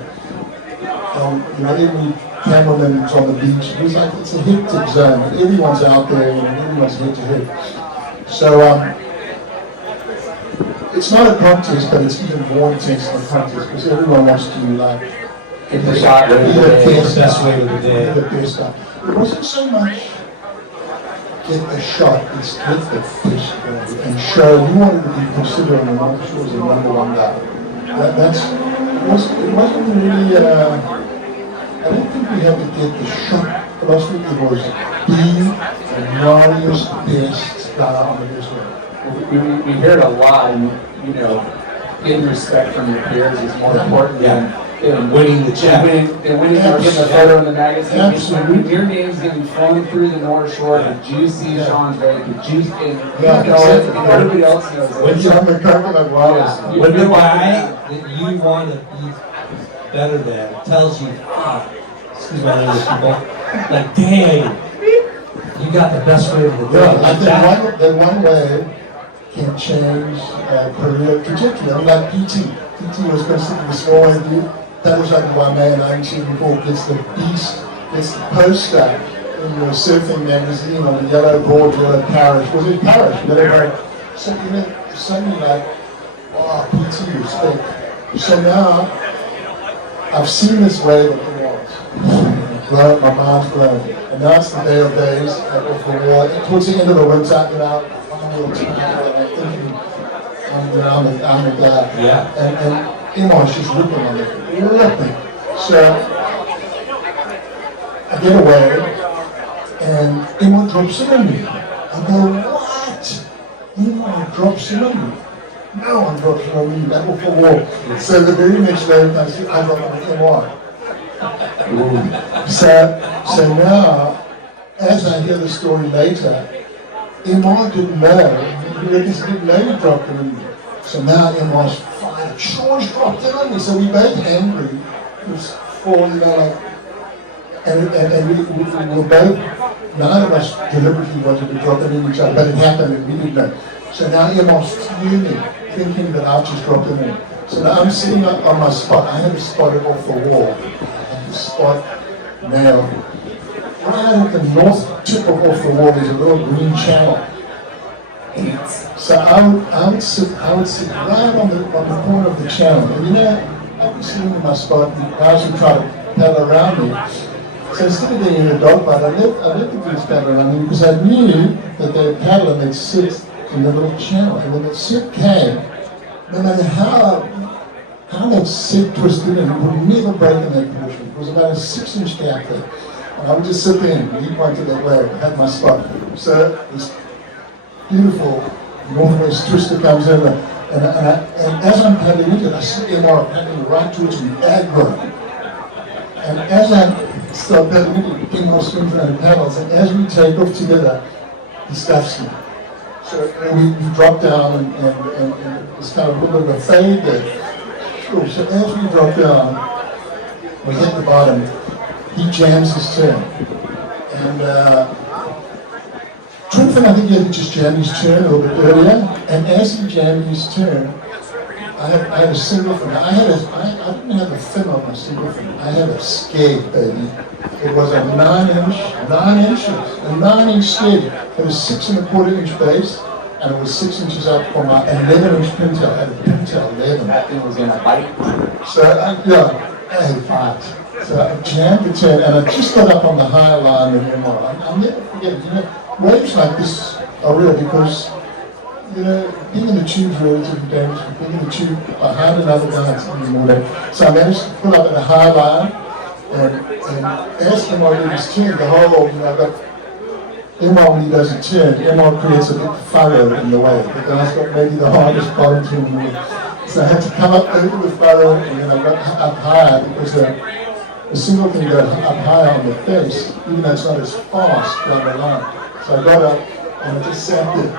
You know, every cameraman is on the beach. It was like, it's a hectic zone. And everyone's out there and everyone's head to head. So, it's not a contest, but it's even more intense than a contest because everyone wants to like Get the shot be ready. the best way of the day. Be the best stuff. It wasn't so much get a shot, it's get the best way and show you wanted to be considering the North Shores as #1 guy. It wasn't really. I don't think we had to get the shot philosophy. It was be the gnarliest best guy on the best way. We hear it a lot, and you know, getting respect from your peers is more important than Winning the check. winning or getting a photo in the magazine. Absolutely. Your name's getting flown through the North Shore, the juicy Shaun's very good juice, and you Yeah, know it, and everybody else knows it. It's on the coconut waters. Yeah. When the guy that you want to be better than tells you, excuse my language, people, like, dang, you got the best way of the day. Yeah, I think that one way, can change career trajectory. I mean, like PT. PT was considered a small dude. That was like why man 1974 gets the beast, gets the poster in your surfing magazine on the yellow board, yellow Paris. Was it Paris? Yellow. So you know, suddenly like, oh, PT respect. So now I've seen this wave of awards. My mind's blown. And now it's the day of days of the war. Towards the end of the winter, you know, I'm real tired and I'm thinking, I'm the guy. Yeah. And Emma, she's ripping on it. Ripping. So I get away and Emma drops in on me. I go, what? Emma drops in on me. No one drops in on me. That was for war. So the very next day, I drop on Emma. So now, as I hear the story later, Emma didn't know, he didn't know he dropped it in me. So now Emma's fired, Shaun's dropped it on me. So we both angry. It was four, you know, like, and we were both, none of us deliberately wanted to drop it in each other, but it happened and we didn't know. So now Emma's fuming, thinking that I've just dropped it in. So now I'm sitting up on my spot. I had to spot it off the wall. Spot now. Right at the north tip of off the wall, there's a little green channel. So I would sit right on the corner of the channel. And you know, I'd be sitting in my spot, and guys would try to paddle around me. So instead of getting in a dog fight, I let the dudes paddle around me because I knew that they'd paddle and they'd sit in the little channel. And when the sit came, no matter how that sit twisted and it would never break in that portion. It was about a 6-inch gap there. And I would just sit there and he pointed that way, I had my spot. So this beautiful northwest twister comes in and as I'm paddling into it, I see MR paddling right towards me, aggro. And as I start paddling into it, King swings around and paddles, and as we take off together, he stuffs me. So we drop down and it's kind of a little bit of a fade there. So as we drop down, we hit the bottom, he jams his turn. And Trinfin, I think he had just jammed his turn a little bit earlier, and as he jammed his turn, I had a single fin. I didn't have a fin on my single fin. I had a skeg, baby. It was a 9-inch skeg. It was 6 1/4-inch base, and it was 6 inches up from my 11-inch pintail. I had a pintail 11. That thing was in a bite. So I had fight. So I jammed the turn, and I just got up on the higher line with MR. I'll never forget it. You know, waves like this are real because, you know, being in the tube is relatively dangerous. Being in the tube behind another guy, it's even more dangerous. So I managed to pull up at a high line, and as MR did his turn, the whole, you know, I got MR, when he does a turn, MR creates a big furrow in the way. The guy's got maybe the hardest bottom turn in the world. So I had to come up over the furrow, and then I got up higher because the single thing got up higher on the face, even though it's not as fast down the line. So I got up, and I just sat there,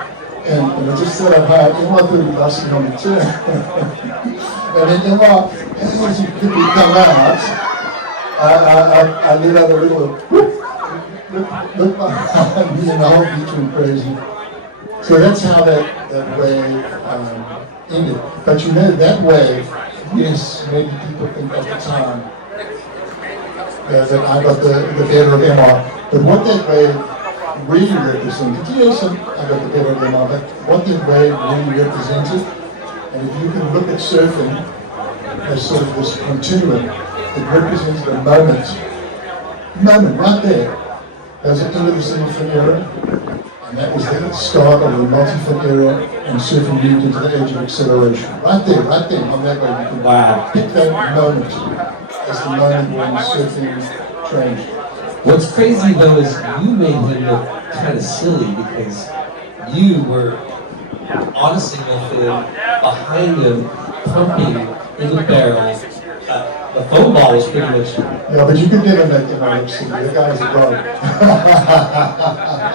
and I just sat up high. MR thought he was busting on the turn. And then MR, as he quickly come out, I let out a little whoop. Look behind me and the whole beach went crazy. So that's how that wave ended. But you know, that wave, yes, maybe people think at the time that I got the better of MR. But what that wave really represented, yes, I got the better of MR, but what that wave really represented, and if you can look at surfing as sort of this continuum, it represents the moment right there. As it into the single fin era, and that was the start of the multi-fin era, and surfing moved into the age of acceleration. Right there, on that way, you can pick that moment as the moment when surfing changed. What's crazy though is you made him look kind of silly because you were on a single fin, behind him, pumping in the barrel. The foam ball was pretty much. Yeah, but you could get him in my lip sync. The guy's a dog.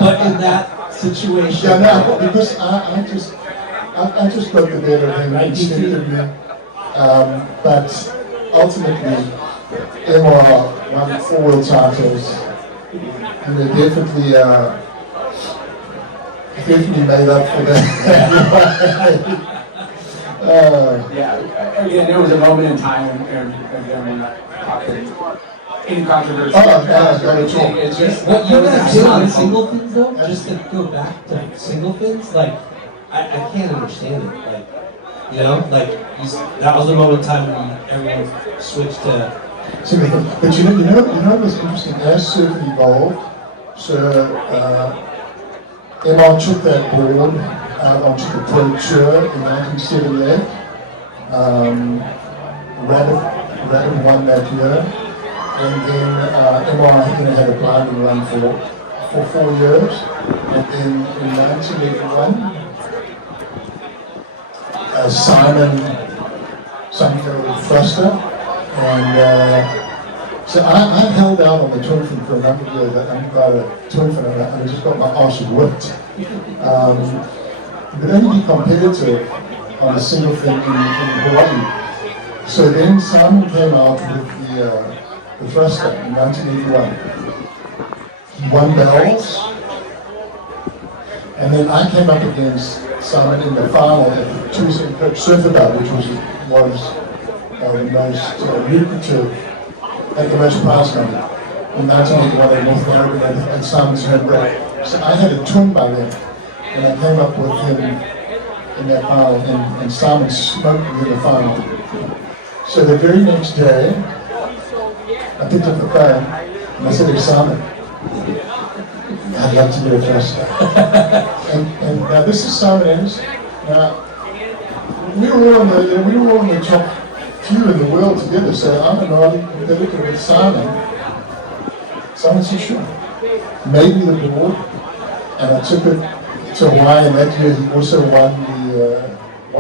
But in that situation. Yeah, no, because I just got the better of him instinctively. But ultimately, MR won 4 world titles. And they definitely definitely made up for that. Yeah, again, there was a moment in time when again, we're not talking any controversy. It's just What you guys did on Yes. single fins though, just to go back to single fins, like, I can't understand it. Like, you know, like, that was the moment in time when everyone switched to. But you know what's interesting? As surf evolved, so MR took that board out onto the Pro Tour in 1978. Rabbit won that year, and then MR had a blinding run for 4 years, and then in 1981, Simon Thruster, and so I held out on the twin fin for a number of years. I got a twin fin and I just got my arse whipped. You could only be competitive on a single fin in Hawaii. So then Simon came out with the thruster in 1981. He won bells, and then I came up against Simon in the final at the Townsend Surfrider, which was the most lucrative, at the most prize money in 1981 in North America at Simon's home break. So I had a twin by then, and I came up with him in that final, and Simon smoked me in the final. So the very next day, I picked up the phone and I said to Simon, I'd like to do a thruster. and now this is Simon Anderson. Now, we were all in the top few in the world together, so I'm an early competitor with Simon. Simon said, sure. Made me the board, and I took it to Hawaii, and that year he also won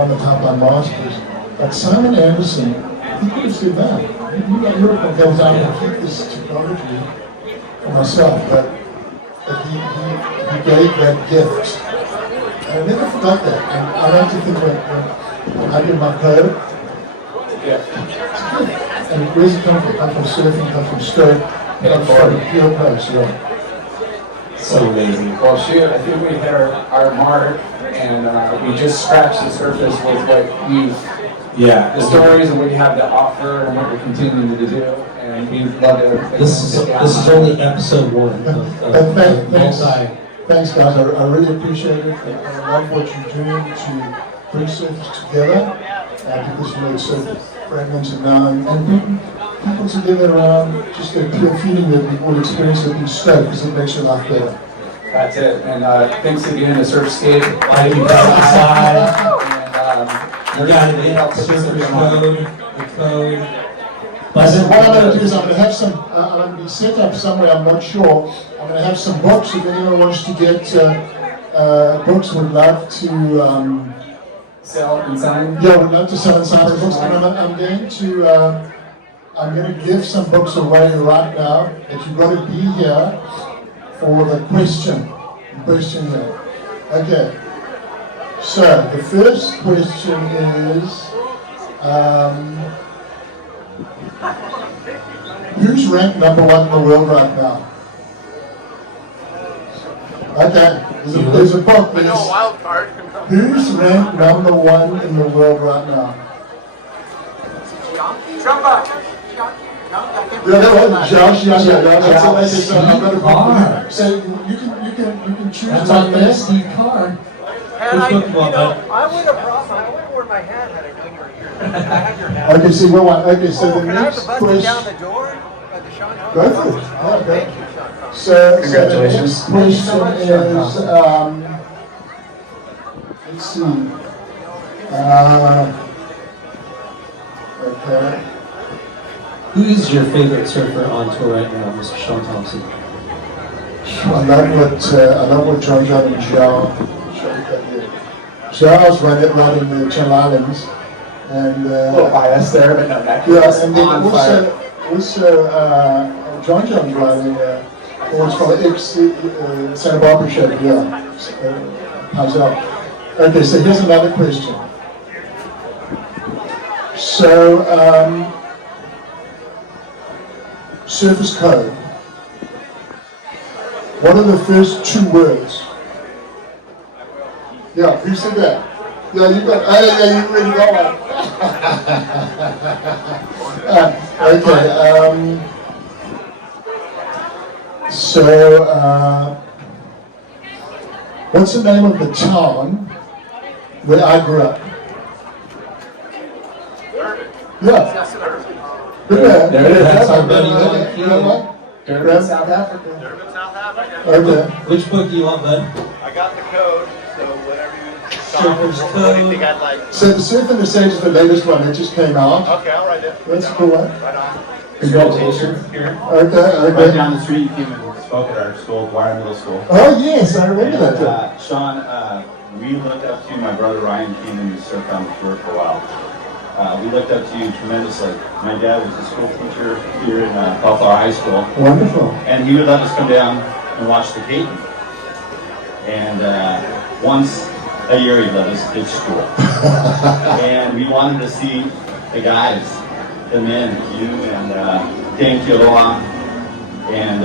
the Top-Line Masters. But Simon Anderson, he could have said, no, you got Europe, I'm going to keep this technology for myself, but he gave that gift. And I never forgot that, and I like to think when I did my code, and where's it come from? Come from surfing, come from stroke, come from pure post, yeah. So amazing. Well, shoot, I think we hit our mark, and we just scratched the surface with what Yeah. the stories and what you have to offer and what you're continuing to do, and we love it. This is only episode 1 of Thanks guys, I really appreciate it. I love what you're doing to bring surfers together, because it's so fragmented now, and people together around just a pure feeling that we all experience it in stroke, because it makes your life better. That's it, and thanks again to Surfscape. Thank you guys. And You got it, surfer's code, the code. I said, what I'm going to do is I'm going to have some, I'm going to be set up somewhere, I'm not sure. I'm going to have some books, if anyone wants to get books, would love to sell and sign. yeah, we'd love to sell and sign books. And I'm going to give some books away right now, but you've got to be here for the question here. Okay. So the first question is, who's ranked number 1 in the world right now? Okay, there's a book. I know, wild card. Who's ranked number 1 in the world right now? Jump up. Yeah, Josh, that's all I said. So I'm going to go. So you can choose That's my on there, best. Steve Carr. And Which book you want, bud? I would have brought I would have worn my hat had I known you were here. I had your hat. Okay, so so the Can I have next the button down question. the door of the Shaun? Go for it. Oh, Okay. thank you, Shaun. So Congratulations. the next question is, let's see. Okay. Who is your favorite surfer on tour right now, Mr. Shaun Tomson? I love what John and Zhao. Zhao's running the Channel Islands, and A little biased there, but no, that yeah, and then on fire. also John's running what's called the Santa Barbara show. Yeah, how's that? Okay, so here's another question. So surface code. What are the first 2 words Yeah, who said that? Yeah, you got. Oh, yeah, you really got one. Okay. So, what's the name of the town where I grew up? Yeah. There it is. That's our buddy. Durban, South Africa. Durban, South Africa. Okay. Which book do you want, bud? I got the code, so whatever you. Surfer's What do Code. you think I'd like? So the Surf and the Sage is the latest one that just came out. Okay, I'll write it. That's a cool one. Right on. Congratulations here. Okay, Right okay. down the street, you came and spoke at our school, Dwyer Middle School. Oh yes, I remember And, that. Shaun, we looked up to you. My brother Ryan came and surfed on the tour for a while. We looked up to you tremendously. My dad was a school teacher here in Bellflower High School, Wonderful. and he would let us come down and watch the Cape. And once a year he let us ditch school. And we wanted to see the guys, the men, you and Dan Kiloa, and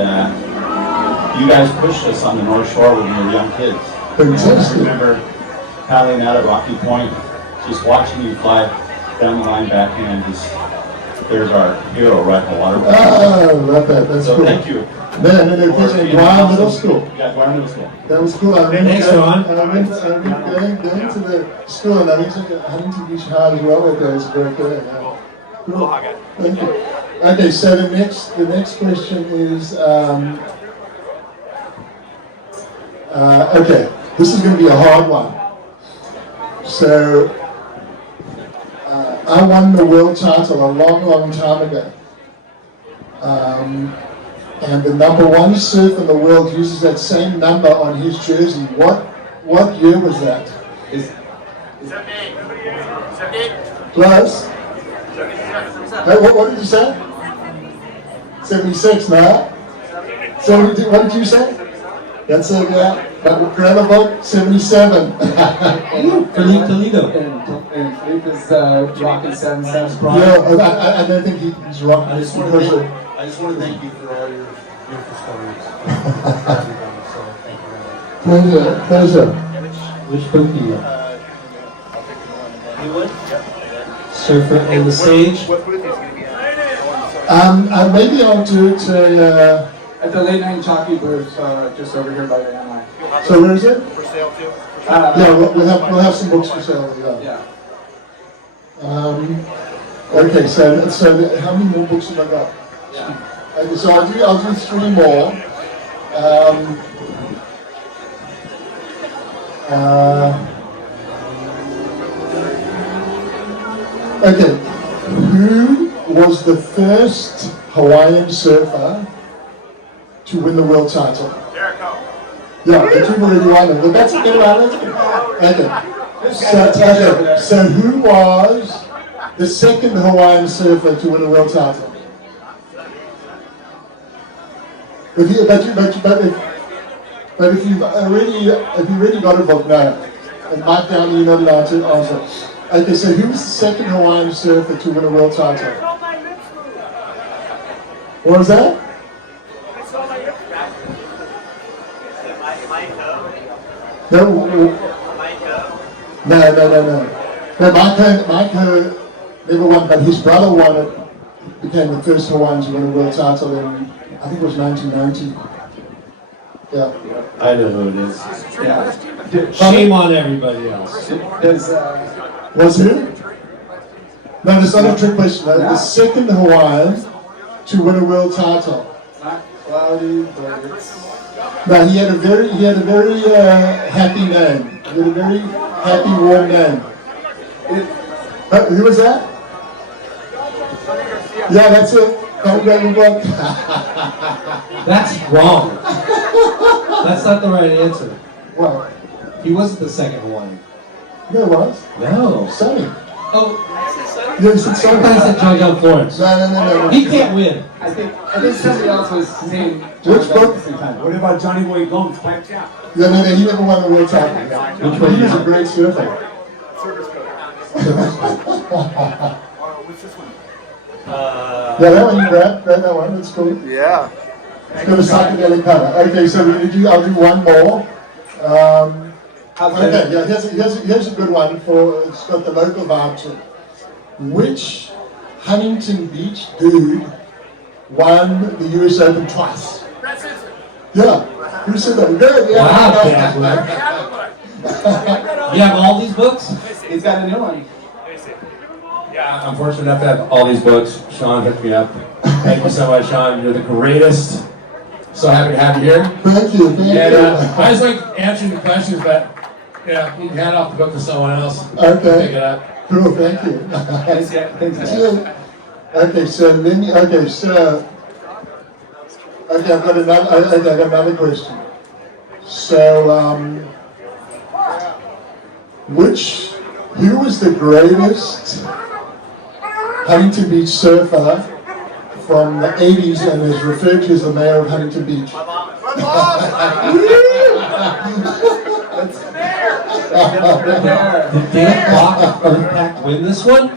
you guys pushed us on the North Shore when we were young kids. And I Fantastic. remember paddling out at Rocky Point, just watching you fly down the line backhand. There's our hero right in the water. Ah, I love that. That's So cool. thank you. No, kids in Dwyer Middle School. Yeah, Dwyer Middle School. That was cool. I remember Thanks, going- Ron. I remember going to the school and I went to Huntington Beach High as well. That was very good. Yeah. Cool. Thank you. Okay, so the next question is okay. This is going to be a hard one. So I won the world title a long time ago. And the #1 surf in the world uses that same number on his jersey. What year was that? 78. Close. Hey, what did you say? 76, no? 72, what did you say? That's it, yeah. But grab a book, 77. Philippe Toledo. And Philippe is rocking 7 Prawn. Yeah, I don't think he's wrong. I just want to thank you for all your beautiful stories. So thank you very much. Pleasure. Which book do you want? You would? Surfer and the Sage. What booth is going to be at? Maybe I'll do it, At the late night jockey booth, just over here by the airline. so where is it? For sale too? Yeah, we'll have some books for sale, yeah. Yeah. Okay, so how many more books have I got? Okay, so I'll do 3 more. Okay, who was the first Hawaiian surfer to win the world title? Jericho. Yeah, the two already won it, but that's a good one. Okay. So who was the second Hawaiian surfer to win a world title? But if you've already got a book, no. And mark down, you're not allowed to answer. Okay, so who was the second Hawaiian surfer to win a world title? What was that? No, Mike never won, but his brother won it, became the first Hawaiian to win a world title in, I think it was 1990. Yeah. I know who it is. Yeah. Shame on everybody else. Does, Was it? No, it's not a trick question. The second Hawaiian to win a world title. not cloudy, but it's... No, he had a very happy name. He had a very happy, warm name. Who was that? Yeah, that's it. Don't grab the book. That's wrong. That's not the right answer. Well, He wasn't the second Hawaiian. no, it was. No. Sonny. Oh, Yes, it's Sonny. sometimes at John John Florence. No. He can't win. I think somebody else was named Which book? at the same time. What about Johnny Boy Gomes? Pipe down. Yeah, no, he never won the world title. Which one? He was a great surfer. What's this one? Yeah, that one you grabbed. Grab that one. That's cool. Yeah. It's got a psychedelic color. Okay, so I'll do one more. Okay, yeah, here's a good one for, it's got the local vibe to it. Which Huntington Beach dude won the US Open twice? Yeah, who said that? Good, yeah. Wow, you have all these books? He's got a new one. Yeah, I'm fortunate enough to have all these books. Shaun hooked me up. Thank you so much, Shaun. You're the greatest. So happy to have you here. Thank you, thank And you. I just like answering the questions, but yeah, you can hand off the book to someone else. Okay. Pick it up. Cool, thank you. Thanks, thanks. Okay, so let me, okay, I've got another question. So, who was the greatest Huntington Beach surfer from the 80s and is referred to as the mayor of Huntington Beach? Did Dave Bach of Impact win this one?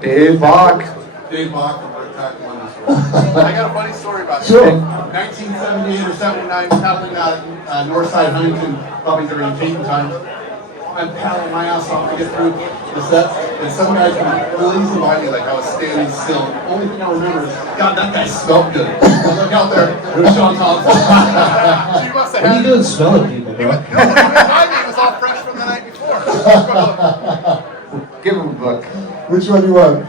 Dave Bach. Dave Bach from Impact won this one. I got a funny story about Sure. it. 1978 or 79, paddling out Northside Huntington, probably during Caton time. I'm paddling my ass off to get through the sets, and some guys come really easy by me like I was standing still. Only thing I remember is, God, that guy smelled good. I look out there, there's Shaun Tomson. She must have What are you had doing smelling people, bro? No, when he went by me, it was all fresh from the night before. Give him a book. Which one do you want?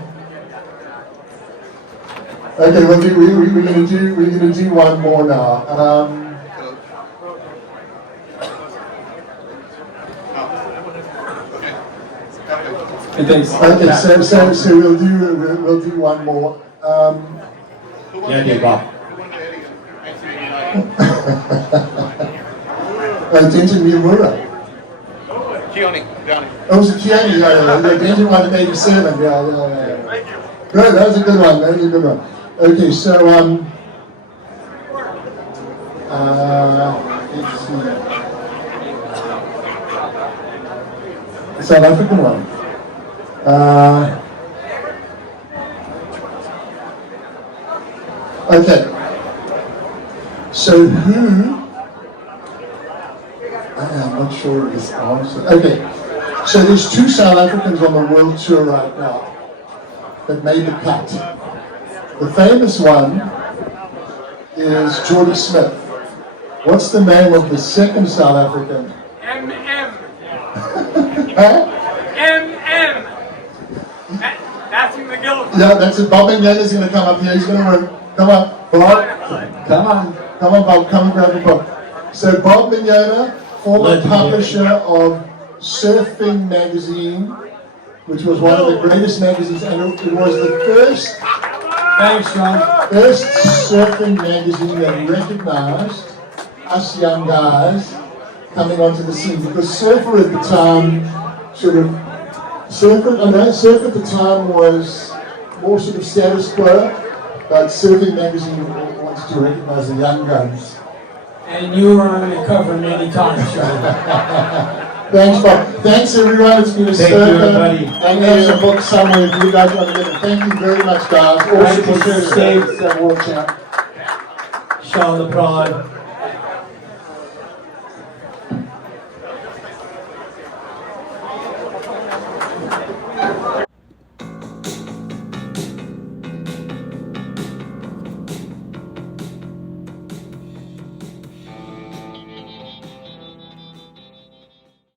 Okay, we're gonna do one more now. Thanks. Okay, so we'll do one more. Yeah, Dave Bach. Denton Miyamura. Keone, Downey. Oh, it was a Keone, yeah. Denton won in '87. Yeah. Good, that was a good one. Okay, so let's see. The South African one. Okay. So who? I'm not sure of this answer. Okay. So there's two South Africans on the world tour right now that made the cut. The famous one is Jordy Smith. What's the name of the second South African? MM. Huh? MM. That's in the guild. Yeah, that's it. Bob Mangana's going to come up here. He's going to win. Come on, Bob. Come on, Bob. Come and grab the book. So Bob Mangana, former Legendary. publisher of Surfing magazine, which was one of the greatest magazines, and it was the first surfing magazine that recognized us young guys coming onto the scene, because surfer at the time surf at the time was more sort of status quo, but Surfing magazine wanted to recognize the young guns. And you were on the cover many times, Shaun. Thanks, Bob. Thanks, everyone. It's been a Thank you, everybody. And there's a book somewhere if you guys want to get it. Thank you very much, guys. Thank you, Awesome Steve. World Champ. Shaun the Prawn.